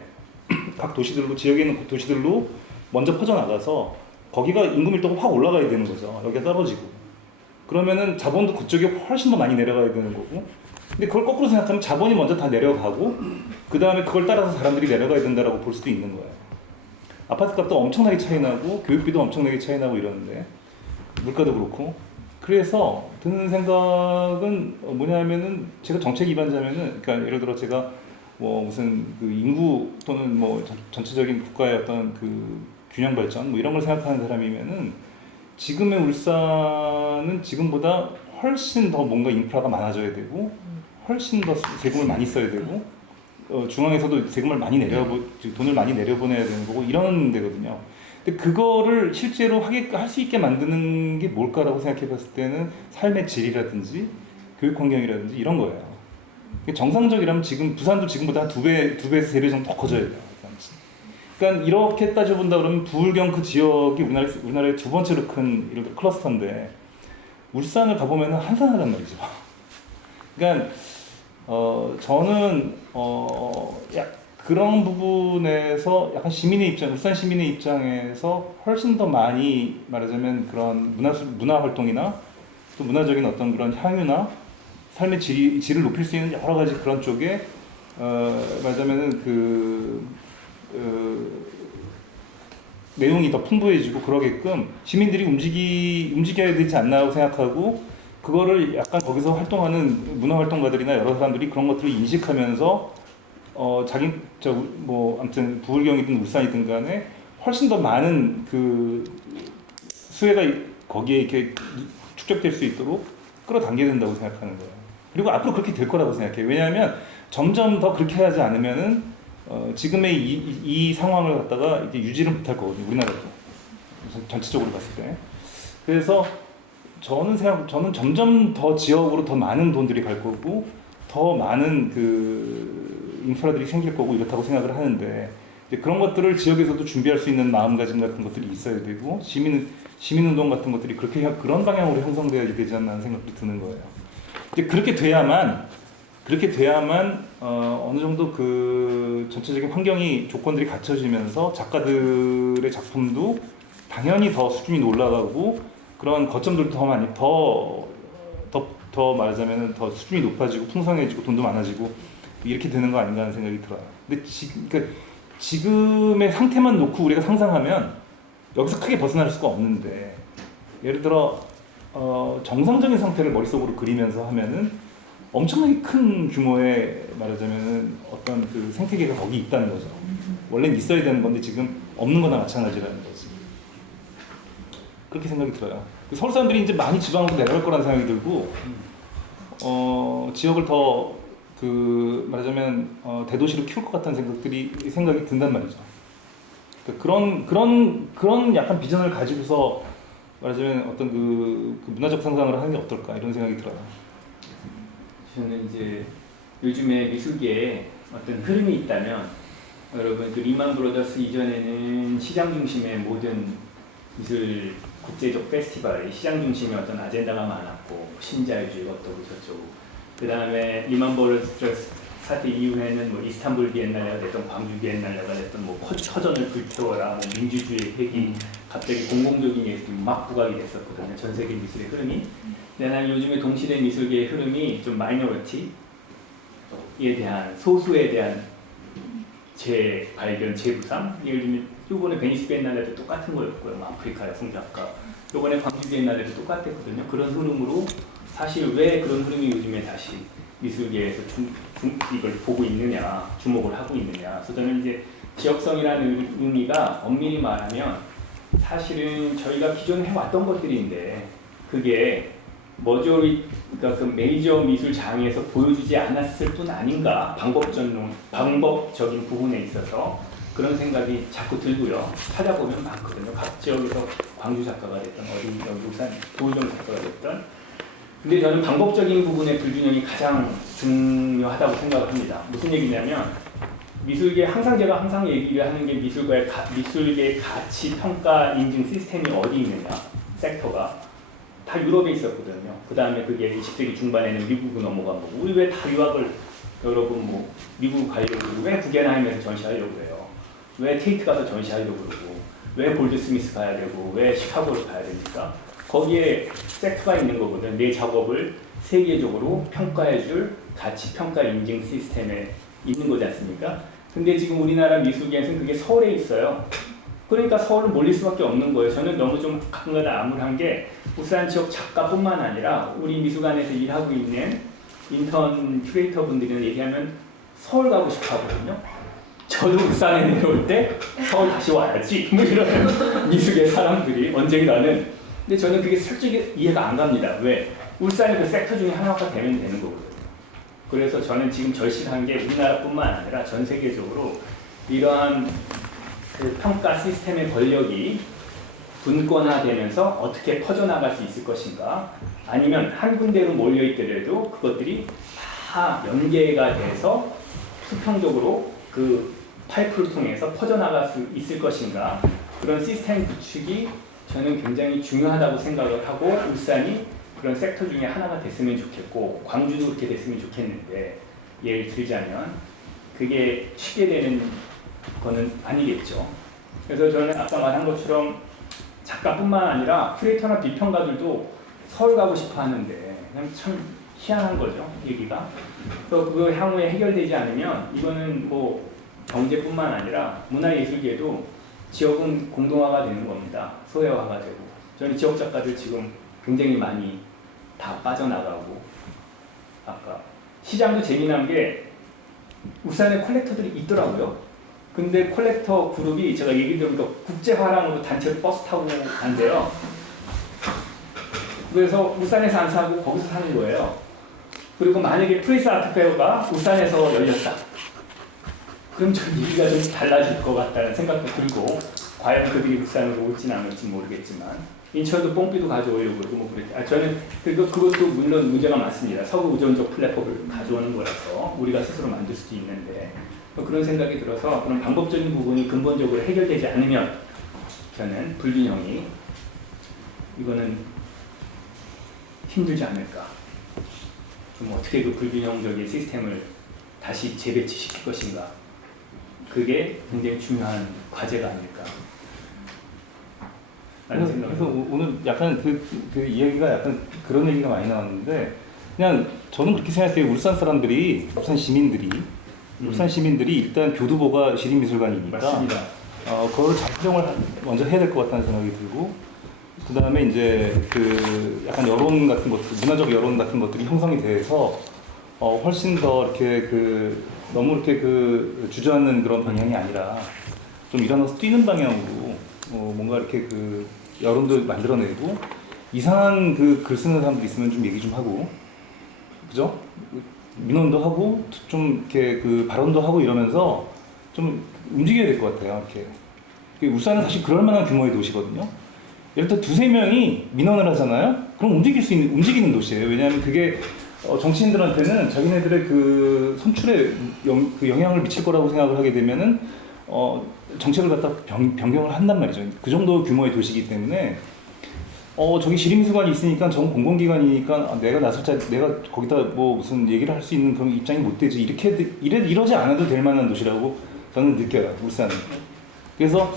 각 도시들로, 지역에 있는 도시들로 먼저 퍼져나가서 거기가 인구 밀도가 확 올라가야 되는 거죠. 여기가 떨어지고. 그러면은 자본도 그쪽에 훨씬 더 많이 내려가야 되는 거고. 근데 그걸 거꾸로 생각하면 자본이 먼저 다 내려가고 그 다음에 그걸 따라서 사람들이 내려가야 된다라고 볼 수도 있는 거예요. 아파트 값도 엄청나게 차이 나고 교육비도 엄청나게 차이 나고 이러는데 물가도 그렇고. 그래서 드는 생각은 뭐냐면은 제가 정책 입안자면은, 그러니까 예를 들어 제가 뭐 무슨 그 인구 또는 뭐 전체적인 국가의 어떤 그 균형 발전 뭐 이런 걸 생각하는 사람이면은 지금의 울산은 지금보다 훨씬 더 뭔가 인프라가 많아져야 되고 훨씬 더 세금을 많이 써야 되고 중앙에서도 세금을 많이 돈을 많이 내려보내야 되는 거고 이런 데거든요. 근데 그거를 실제로 할 수 있게 만드는 게 뭘까라고 생각해 봤을 때는 삶의 질이라든지 교육 환경이라든지 이런 거예요. 정상적이라면 지금 부산도 지금보다 한 2배에서 3배 정도 더 커져야 돼요. 그러니까 이렇게 따져본다 그러면 부울경 그 지역이 우리나라의 2번째로 큰 이런 클러스터인데 울산을 가보면 한산하단 말이죠. 그러니까 저는 그런 부분에서 약간 울산 시민의 입장에서 훨씬 더 많이 말하자면 그런 문화 활동이나 또 문화적인 어떤 그런 향유나 삶의 질을 높일 수 있는 여러 가지 그런 쪽에 말하자면은 내용이 더 풍부해지고 그러게끔 시민들이 움직여야 되지 않나고 생각하고 그거를 약간 거기서 활동하는 문화 활동가들이나 여러 사람들이 그런 것들을 인식하면서 아무튼 부울경이든 울산이든 간에 훨씬 더 많은 그 수혜가 거기에 이렇게 축적될 수 있도록 끌어당겨야 된다고 생각하는 거예요. 그리고 앞으로 그렇게 될 거라고 생각해요. 왜냐하면 점점 더 그렇게 하지 않으면은 지금의 이 상황을 갖다가 이제 유지를 못할 거거든요. 우리나라도 전체적으로 봤을 때. 그래서 저는 점점 더 지역으로 더 많은 돈들이 갈 거고 더 많은 그 인프라들이 생길 거고 이렇다고 생각을 하는데 이제 그런 것들을 지역에서도 준비할 수 있는 마음가짐 같은 것들이 있어야 되고 시민운동 같은 것들이 그런 방향으로 형성돼야 되지 않나 하는 생각도 드는 거예요. 이제 그렇게 돼야만 어느 정도 그 전체적인 환경이 조건들이 갖춰지면서 작가들의 작품도 당연히 더 수준이 올라가고 그런 거점들도 더 많이 더 말하자면 더 수준이 높아지고 풍성해지고 돈도 많아지고 이렇게 되는 거 아닌가 하는 생각이 들어요. 근데 그러니까 지금의 상태만 놓고 우리가 상상하면 여기서 크게 벗어날 수가 없는데 예를 들어 정상적인 상태를 머릿속으로 그리면서 하면은 엄청나게 큰 규모의 말하자면 어떤 그 생태계가 거기 있다는 거죠. 원래는 있어야 되는 건데 지금 없는 거나 마찬가지라는 거지. 그렇게 생각이 들어요. 서울 사람들이 이제 많이 지방으로 내려갈 거라는 생각이 들고 지역을 더 말하자면 대도시로 키울 것 같다는 생각이 든단 말이죠. 그러니까 그런 약간 비전을 가지고서 말하자면 어떤 그 문화적 상상을 하는 게 어떨까 이런 생각이 들어요. 저는 이제 요즘에 미술계에 어떤 흐름이 있다면 여러분 그 리만 브로더스 이전에는 시장 중심의 모든 미술 국제적 페스티벌이 시장 중심의 어떤 아젠다가 많았고 신자유주의 어떠고 저쩌고 그 다음에 리만 브로더스 사태 이후에는 뭐 이스탄불 비엔날레가 됐던 광주 비엔날레가 됐던 뭐 허전을 불태워라 뭐 민주주의 회기 갑자기 공공적인 예술이 막 부각이 됐었거든요. 전 세계 미술의 흐름이. 근데 난 요즘에 동시대 미술계의 흐름이 좀 마이너리티에 대한 소수에 대한 재발견, 재부상. 예를 들면 이번에 베니스 비엔날레도 똑같은 거였고요. 뭐 아프리카의 풍작가. 이번에 광주 비엔날레도 똑같았거든요. 그런 흐름으로 사실 왜 그런 흐름이 요즘에 다시 미술계에서 이걸 보고 있느냐, 주목을 하고 있느냐. 그래서 저는 이제 지역성이라는 의미가 엄밀히 말하면 사실은 저희가 기존에 해왔던 것들인데 그게 그러니까 그 메이저 미술 장에서 보여주지 않았을 뿐 아닌가 방법적인 부분에 있어서 그런 생각이 자꾸 들고요. 찾아보면 많거든요. 각 지역에서 광주 작가가 됐던 여기 울산 도의정 작가가 됐던 근데 저는 방법적인 부분의 불균형이 가장 중요하다고 생각을 합니다. 무슨 얘기냐면 미술계 제가 항상 얘기를 하는 게 미술계 가치 평가 인증 시스템이 어디 있느냐 섹터가 다 유럽에 있었거든요. 그 다음에 그게 20세기 중반에는 미국으로 넘어간 거고 우리 왜 다 유학을 여러분 뭐 미국 가려고 그러고 왜 구겐하임에서 전시하려고 그래요. 왜 테이트 가서 전시하려고 그러고 왜 골드스미스 가야 되고 왜 시카고를 가야 됩니까? 거기에 섹터가 있는 거거든. 내 작업을 세계적으로 평가해줄 가치 평가 인증 시스템에 있는 거지 않습니까? 근데 지금 우리나라 미술계에서는 그게 서울에 있어요. 그러니까 서울로 몰릴 수밖에 없는 거예요. 저는 너무 좀 가끔가다 암울한 게 울산 지역 작가뿐만 아니라 우리 미술관에서 일하고 있는 인턴 큐레이터 분들이랑 얘기하면 서울 가고 싶어 하거든요. 저도 울산에 내려올 때 서울 다시 와야지 뭐 이런 미술계 사람들이 언젠가는 근데 저는 그게 솔직히 이해가 안 갑니다. 왜? 울산의 그 섹터 중에 하나가 되면 되는 거거든요. 그래서 저는 지금 절실한 게 우리나라뿐만 아니라 전 세계적으로 이러한 그 평가 시스템의 권력이 분권화되면서 어떻게 퍼져나갈 수 있을 것인가 아니면 한 군데로 몰려있더라도 그것들이 다 연계가 돼서 수평적으로 그 파이프를 통해서 퍼져나갈 수 있을 것인가 그런 시스템 구축이 저는 굉장히 중요하다고 생각을 하고 울산이 그런 섹터 중에 하나가 됐으면 좋겠고 광주도 그렇게 됐으면 좋겠는데 예를 들자면 그게 쉽게 되는 거는 아니겠죠. 그래서 저는 아까 말한 것처럼 작가뿐만 아니라 큐레이터나 비평가들도 서울 가고 싶어 하는데 그냥 참 희한한 거죠, 얘기가. 그래서 그거 향후에 해결되지 않으면 이거는 뭐 경제뿐만 아니라 문화예술계도 지역은 공동화가 되는 겁니다. 소외화가 되고. 저는 지역 작가들 지금 굉장히 많이 다 빠져나가고 아까 시장도 재미난 게 울산에 컬렉터들이 있더라고요. 근데 컬렉터 그룹이 제가 얘기 들으니까 국제화랑으로 단체로 버스 타고 간대요. 그래서 울산에서 안 사고 거기서 사는 거예요. 그리고 만약에 프레스 아트페어가 울산에서 열렸다. 그럼 좀 얘기가 좀 달라질 것 같다는 생각도 들고 과연 그들이 울산으로 올지는 안 올지 모르겠지만 인천도 뽕삐도 가져오려고 그러고 뭐 그랬죠. 저는 그것도 물론 문제가 많습니다. 서구 의존적 플랫폼을 가져오는 거라서 우리가 스스로 만들 수도 있는데 그런 생각이 들어서 그런 방법적인 부분이 근본적으로 해결되지 않으면 저는 불균형이 이거는 힘들지 않을까. 그럼 어떻게 그 불균형적인 시스템을 다시 재배치시킬 것인가. 그게 굉장히 중요한 과제가 아닐까. 그래서 오늘 약간 그 이야기가 약간 그런 얘기가 많이 나왔는데 그냥 저는 그렇게 생각해요. 울산 시민들이 일단 교두보가 시립미술관이니까 맞습니다. 그거를 잘 활용을 먼저 해야 될 것 같다는 생각이 들고 그 다음에 이제 그 약간 여론 같은 것들, 문화적 여론 같은 것들이 형성이 돼서 훨씬 더 이렇게 너무 이렇게 주저앉는 그런 방향이 아니라 좀 일어나서 뛰는 방향으로 뭔가 이렇게 여론도 만들어내고 이상한 글 쓰는 사람들 있으면 좀 얘기 좀 하고 그죠? 민원도 하고 좀 이렇게 그 발언도 하고 이러면서 좀 움직여야 될 것 같아요. 이렇게. 울산은 사실 그럴 만한 규모의 도시거든요. 예를 들어 두세 명이 민원을 하잖아요. 그럼 움직이는 도시예요. 왜냐하면 그게 정치인들한테는 자기네들의 그 선출에 그 영향을 미칠 거라고 생각을 하게 되면은 정책을 갖다 변경을 한단 말이죠. 그 정도 규모의 도시이기 때문에 저기 시립미술관이 있으니까 전 공공기관이니까 내가 거기다 뭐 무슨 얘기를 할 수 있는 그런 입장이 못 되지. 이러지 않아도 될 만한 도시라고 저는 느껴요. 울산은. 그래서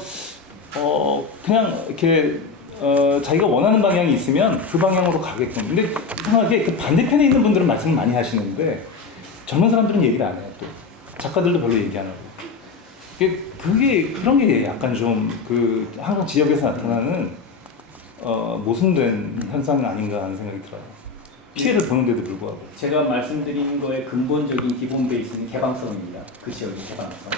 그냥 이렇게 자기가 원하는 방향이 있으면 그 방향으로 가게끔. 근데 이상하게 그 반대편에 있는 분들은 말씀을 많이 하시는데 젊은 사람들은 얘기를 안 해요. 또 작가들도 별로 얘기 안 하고. 그런 게 약간 좀 그 항상 지역에서 나타나는 모순된 현상 아닌가 하는 생각이 들어요. 피해를 보는데도 불구하고. 제가 말씀드린 거의 근본적인 기본 베이스는 개방성입니다. 그 지역의 개방성.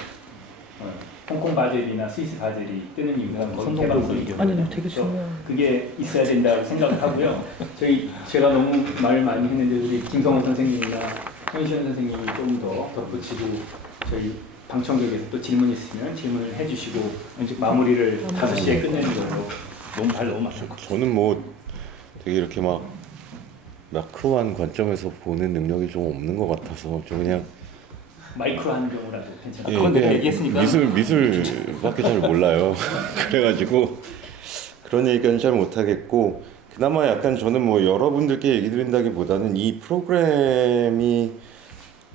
홍콩 바젤이나 스위스 바젤이 뜨는 이유가 거기 개방성이죠. 아니, 되게 중요해요. 그게 있어야 된다고 생각을 하고요. 제가 너무 말을 많이 했는데 우리 김성호 선생님이나 현시현 선생님이 좀 더 덧붙이고 저희 방청객에서 또 질문 있으면 질문을 해주시고 이제 마무리를 5시에 끝내는 걸로. 너무 맞죠. 저는 뭐 되게 이렇게 막 마크로한 관점에서 보는 능력이 좀 없는 것 같아서 좀 그냥 마이크로한 경우라도 괜찮아요. 예, 그건 내가 그냥 얘기했으니까. 미술밖에 잘 몰라요. 그래가지고 그런 얘기는 잘 못하겠고 그나마 약간 저는 뭐 여러분들께 얘기 드린다기보다는 이 프로그램이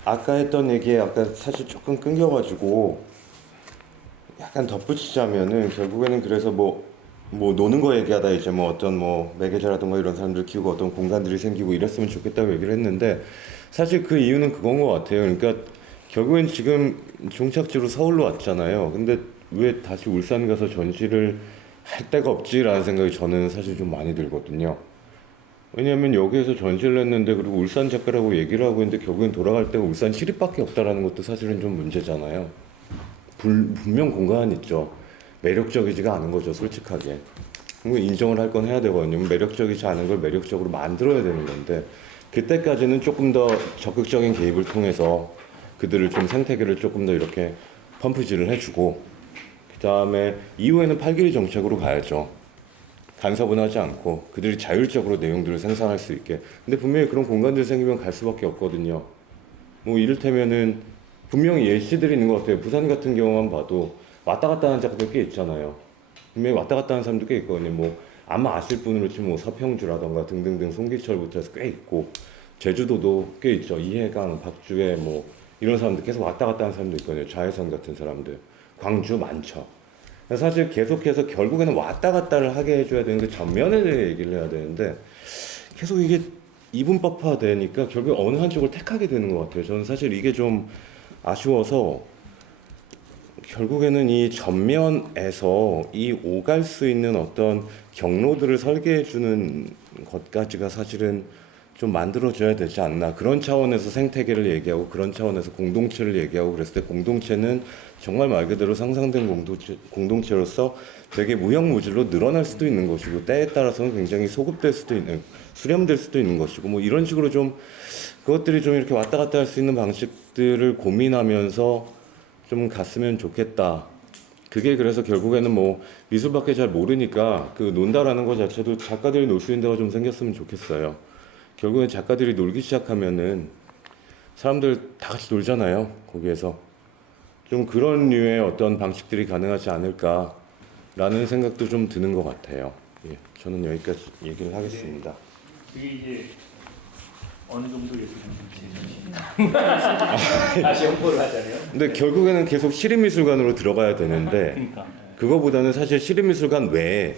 아까 했던 얘기에 아까 사실 조금 끊겨가지고 약간 덧붙이자면은 결국에는 그래서 뭐 노는 거 얘기하다 이제 뭐 어떤 뭐 매개자라든가 이런 사람들 키우고 어떤 공간들이 생기고 이랬으면 좋겠다고 얘기를 했는데 사실 그 이유는 그건 것 같아요. 그러니까 결국엔 지금 종착지로 서울로 왔잖아요. 근데 왜 다시 울산 가서 전시를 할 데가 없지라는 생각이 저는 사실 좀 많이 들거든요. 왜냐하면 여기에서 전시를 했는데 그리고 울산 작가라고 얘기를 하고 있는데 결국엔 돌아갈 데가 울산 시립밖에 없다라는 것도 사실은 좀 문제잖아요. 분명 공간은 있죠. 매력적이지가 않은 거죠, 솔직하게. 인정을 할 건 해야 되거든요. 매력적이지 않은 걸 매력적으로 만들어야 되는 건데 그때까지는 조금 더 적극적인 개입을 통해서 그들을 좀 생태계를 조금 더 이렇게 펌프질을 해주고 그 다음에 이후에는 팔길이 정책으로 가야죠. 간섭은 하지 않고 그들이 자율적으로 내용들을 생산할 수 있게. 근데 분명히 그런 공간들이 생기면 갈 수밖에 없거든요. 뭐 이를테면은 분명히 예시들이 있는 것 같아요. 부산 같은 경우만 봐도 왔다 갔다 하는 작가들 꽤 있잖아요. 분명히 왔다 갔다 하는 사람도 꽤 있거든요. 뭐 아마 아실 분으로 치면 뭐 서평주라던가 등등등 송기철부터 해서 꽤 있고 제주도도 꽤 있죠. 이해강, 박주혜 뭐 이런 사람들 계속 왔다 갔다 하는 사람도 있거든요. 자해선 같은 사람들. 광주 많죠. 사실 계속해서 결국에는 왔다 갔다를 하게 해줘야 되는데 전면에 대해 얘기를 해야 되는데 계속 이게 이분법화 되니까 결국 어느 한쪽을 택하게 되는 것 같아요. 저는 사실 이게 좀 아쉬워서 결국에는 이 전면에서 이 오갈 수 있는 어떤 경로들을 설계해주는 것까지가 사실은 좀 만들어줘야 되지 않나. 그런 차원에서 생태계를 얘기하고 그런 차원에서 공동체를 얘기하고 그랬을 때 공동체는 정말 말 그대로 상상된 공동체로서 되게 무형무질로 늘어날 수도 있는 것이고 때에 따라서는 굉장히 소급될 수도 있는, 수렴될 수도 있는 것이고 뭐 이런 식으로 좀 그것들이 좀 이렇게 왔다 갔다 할 수 있는 방식들을 고민하면서 좀 갔으면 좋겠다. 그게 그래서 결국에는 뭐 미술밖에 잘 모르니까 그 논다라는 것 자체도 작가들이 놀 수 있는 데가 좀 생겼으면 좋겠어요. 결국엔 작가들이 놀기 시작하면은 사람들 다 같이 놀잖아요. 거기에서 좀 그런 류의 어떤 방식들이 가능하지 않을까라는 생각도 좀 드는 것 같아요. 예, 저는 여기까지 얘기를 하겠습니다. 그게 이제 어느 정도 예술인지 다시 홍보를 하자면. 근데 결국에는 계속 시립미술관으로 들어가야 되는데 그러니까. 그거보다는 사실 시립미술관 외에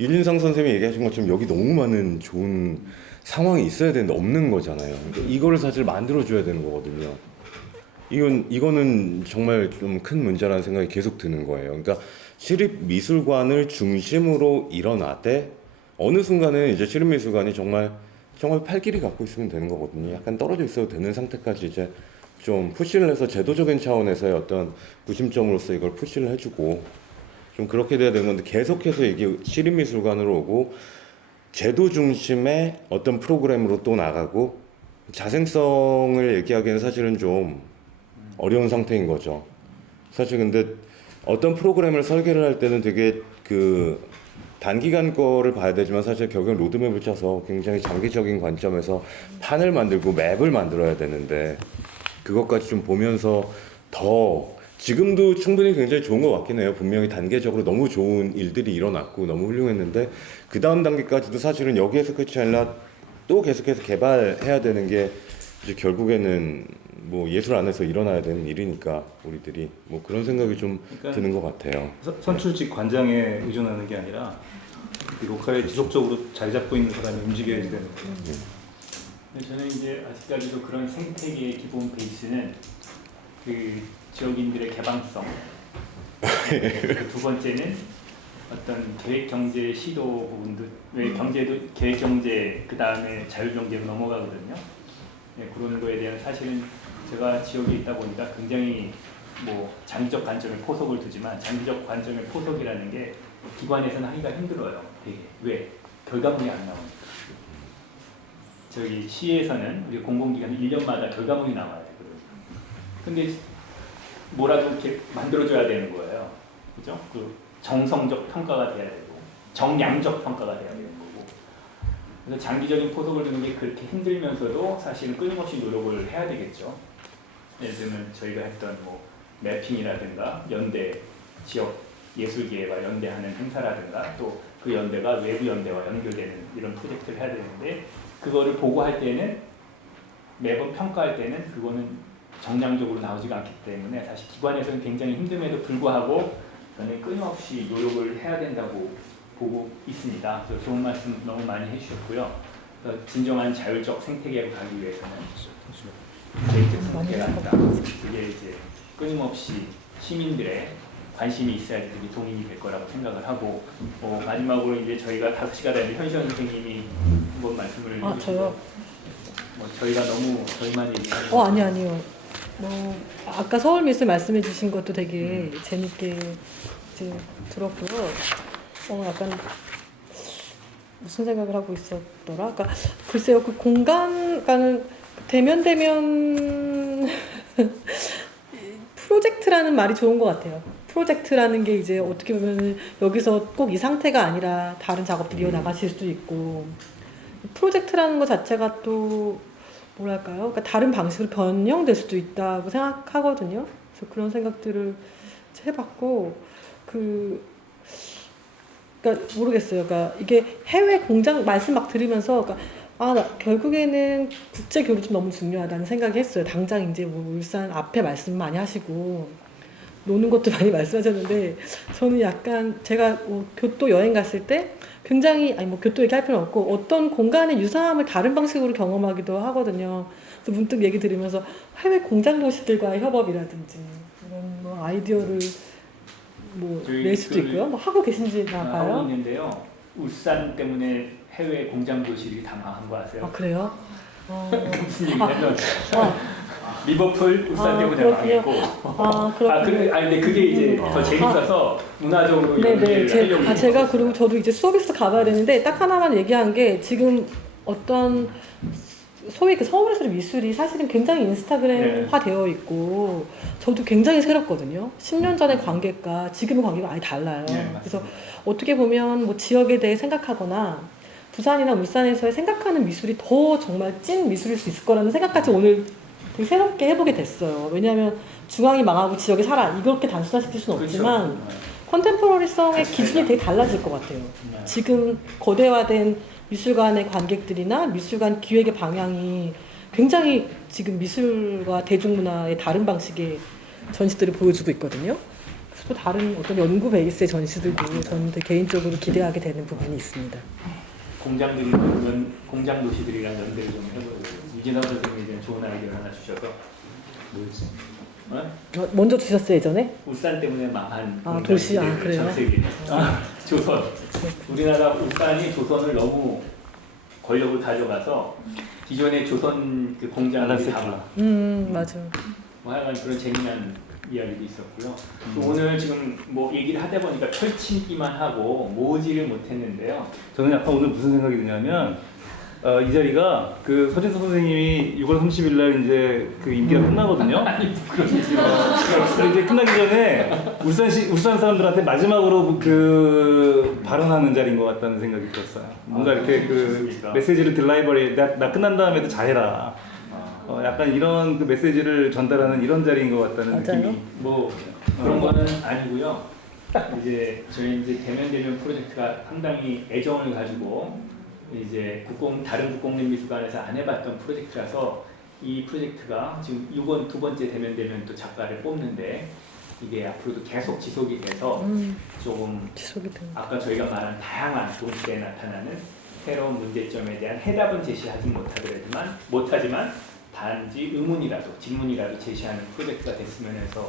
윤인상 선생님이 얘기하신 것처럼 여기 너무 많은 좋은 상황이 있어야 되는데 없는 거잖아요. 그러니까 이거를 사실 만들어줘야 되는 거거든요. 이거는 정말 좀 큰 문제라는 생각이 계속 드는 거예요. 그러니까 시립미술관을 중심으로 일어나되 어느 순간에 이제 시립미술관이 정말 팔 길이 갖고 있으면 되는 거거든요. 약간 떨어져 있어도 되는 상태까지 이제 좀 푸시를 해서 제도적인 차원에서의 어떤 구심점으로서 이걸 푸시를 해주고 좀 그렇게 돼야 되는 건데 계속해서 이게 시립미술관으로 오고 제도 중심의 어떤 프로그램으로 또 나가고 자생성을 얘기하기에는 사실은 좀 어려운 상태인 거죠. 사실 근데 어떤 프로그램을 설계를 할 때는 되게 그 단기간 거를 봐야 되지만 사실 결국엔 로드맵을 짜서 굉장히 장기적인 관점에서 판을 만들고 맵을 만들어야 되는데 그것까지 좀 보면서 더 지금도 충분히 굉장히 좋은 것 같긴 해요. 분명히 단계적으로 너무 좋은 일들이 일어났고 너무 훌륭했는데 그 다음 단계까지도 사실은 여기에서 끝이 아니라 또 계속해서 개발해야 되는 게 이제 결국에는 뭐 예술 안에서 일어나야 되는 일이니까 우리들이 뭐 그런 생각이 좀 그러니까 드는 것 같아요. 선출직 관장에 의존하는 게 아니라 이 로컬에 지속적으로 자리 잡고 있는 사람이 움직여야지 되는 거예요. 저는 이제 아직까지도 그런 생태계의 기본 베이스는 그 지역인들의 개방성. 그 두 번째는 어떤 계획 경제 시도 부분도 왜 경제도 계획 경제 그 다음에 자율 경제로 넘어가거든요. 네, 그런 거에 대한 사실은 제가 지역에 있다 보니까 굉장히 뭐 장기적 관점에 포석을 두지만 장기적 관점의 포석이라는 게 기관에서는 하기가 힘들어요. 되게 왜 결과물이 안 나오니까. 저희 시에서는 우리 공공기관 1년마다 결과물이 나와야 되거든요. 근데 뭐라도 이렇게 만들어줘야 되는 거예요. 그죠? 그 정성적 평가가 돼야 되고 정량적 평가가 돼야 되는 거고. 그래서 장기적인 포석을 두는 게 그렇게 힘들면서도 사실은 끊임없이 노력을 해야 되겠죠. 예를 들면 저희가 했던 뭐 매핑이라든가 연대 지역 예술계와 연대하는 행사라든가 또 그 연대가 외부 연대와 연결되는 이런 프로젝트를 해야 되는데 그거를 보고할 때는 매번 평가할 때는 그거는 정량적으로 나오지가 않기 때문에 사실 기관에서는 굉장히 힘듦에도 불구하고 저는 끊임없이 노력을 해야 된다고 보고 있습니다. 그래서 좋은 말씀 너무 많이 해주셨고요. 진정한 자율적 생태계로 가기 위해서는 계획적 생태계가 아니다. 그게 이제 끊임없이 시민들의 관심이 있어야지 그게 동인이 될 거라고 생각을 하고 마지막으로 이제 저희가 5시가 되는데 현시현 선생님이 한번 말씀을 해주시고 저요? 뭐 저희가 너무 저희만 얘기하는 아니요. 뭐 아까 서울미술 말씀해 주신 것도 되게 재밌게 이제 들었고요. 약간 무슨 생각을 하고 있었더라? 그러니까 글쎄요, 그 공간과는 대면 프로젝트라는 말이 좋은 것 같아요. 프로젝트라는 게 이제 어떻게 보면 여기서 꼭 이 상태가 아니라 다른 작업들이 이어나가실 수도 있고 프로젝트라는 것 자체가 또 뭐랄까요? 그러니까 다른 방식으로 변형될 수도 있다고 생각하거든요. 그래서 그런 생각들을 해봤고 그러니까 모르겠어요. 그러니까 이게 해외 공장 말씀 막 들으면서 결국에는 국제 교류 좀 너무 중요하다는 생각이 했어요. 당장 이제 뭐 울산 앞에 말씀 많이 하시고 노는 것도 많이 말씀하셨는데 저는 약간 제가 교토 여행 갔을 때 굉장히 교토 얘기할 필요는 없고 어떤 공간의 유사함을 다른 방식으로 경험하기도 하거든요. 그래서 문득 얘기 들으면서 해외 공장 도시들과의 협업이라든지 이런 뭐 아이디어를 낼 수도 있고요. 뭐 하고 계신지 봐요. 하고 있는데요. 울산 때문에 해외 공장 도시들이 다 망한 거 아세요? 그래요? 무슨 얘기냐면 리버풀 울산 때문에 그렇군요. 망했고. 그렇군요. 근데 그게 이제 더 재밌어서 문화적으로 연계를 하려고. 제가 그리고 저도 이제 수업에서 가봐야 되는데 딱 하나만 얘기한 게 지금 어떤 소위 그 서울예술 미술이 사실은 굉장히 인스타그램화 되어 있고 저도 굉장히 새롭거든요. 10년 전의 관객과 지금의 관객이 아예 달라요. 그래서 어떻게 보면 뭐 지역에 대해 생각하거나 부산이나 울산에서의 생각하는 미술이 더 정말 찐 미술일 수 있을 거라는 생각까지 오늘 되게 새롭게 해보게 됐어요. 왜냐하면 중앙이 망하고 지역이 살아 이렇게 단순화시킬 수는 없지만 컨템포러리성의 기준이 되게 달라질 것 같아요. 지금 거대화된 미술관의 관객들이나 미술관 기획의 방향이 굉장히 지금 미술과 대중문화의 다른 방식의 전시들을 보여주고 있거든요. 그래서 또 다른 어떤 연구 베이스의 전시들도 저는 되게 개인적으로 기대하게 되는 부분이 있습니다. 공장 도시들이랑 연대를 좀 해보고 유진아 선생님이 대한 좋은 아이디어를 하나 주셔서 뭐였지? 먼저 주셨어요 예전에? 울산 때문에 망한 도시 그래요? 전 세계 조선 우리나라 울산이 조선을 너무 권력을 가져가서 기존의 조선 그 공장들이 다 맞아. 뭐 하여간 그런 재미난 이야기도 있었고요. 또 오늘 지금 뭐 얘기를 하다 보니까 펼치기만 하고 모으지를 못했는데요. 저는 약간 오늘 무슨 생각이 드냐면 이 자리가 그 서진석 선생님이 6월 30일 날 이제 그 임기가 끝나거든요. 아니 부끄럽지. 이제 끝나기 전에 울산 사람들한테 마지막으로 그 발언하는 자리인 것 같다는 생각이 들었어요. 뭔가 이렇게 그 좋습니다. 메시지를 딜라이버리 나 끝난 다음에도 잘해라. 약간 이런 그 메시지를 전달하는 이런 자리인 것 같다는 맞아요. 느낌이. 뭐 그런 거는 아니고요. 이제 저희 이제 대면 프로젝트가 상당히 애정을 가지고 이제 다른 국공립미술관에서 안 해봤던 프로젝트라서 이 프로젝트가 지금 이번 두 번째 대면 또 작가를 뽑는데 이게 앞으로도 계속 지속이 돼서 조금 지속이 되는. 아까 저희가 말한 다양한 동시대에 나타나는 새로운 문제점에 대한 해답은 제시하지 못하지만 단지 의문이라도 질문이라도 제시하는 프로젝트가 됐으면 해서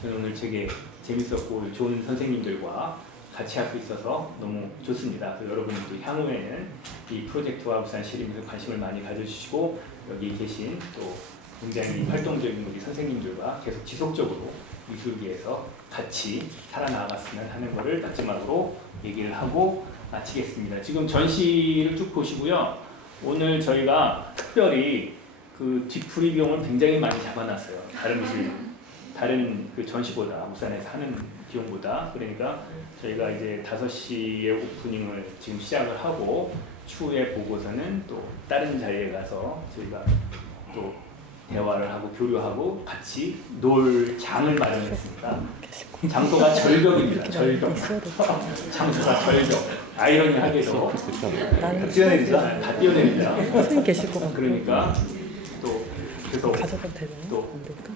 저는 오늘 되게 재밌었고 좋은 선생님들과 같이 할 수 있어서 너무 좋습니다. 그래서 여러분들도 향후에는 이 프로젝트와 울산시립미술 관심을 많이 가져주시고 여기 계신 또 굉장히 활동적인 우리 선생님들과 계속 지속적으로 미술계에서 같이 살아나갔으면 하는 것을 마지막으로 얘기를 하고 마치겠습니다. 지금 전시를 쭉 보시고요. 오늘 저희가 특별히 그 뒤풀이 비용을 굉장히 많이 잡아놨어요. 다른 그 전시보다 울산에서 하는 비용보다. 그러니까 저희가 이제 5시에 오프닝을 지금 시작을 하고 추후에 보고서는 또 다른 자리에 가서 저희가 또 대화를 하고 교류하고 같이 놀 장을 마련했습니다. 장소가 절벽입니다. 절벽. 장소가 절벽. 아이러니하게도 나는 뛰어내리자. 다 뛰어내리자. 선생님 계실 것 같고 그러니까 또 그래서 가져가도 되나요? 또 안 될까?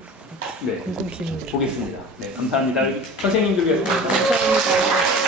네 공공 기능. 보겠습니다. 네 감사합니다. 선생님들 위해서 감사합니다.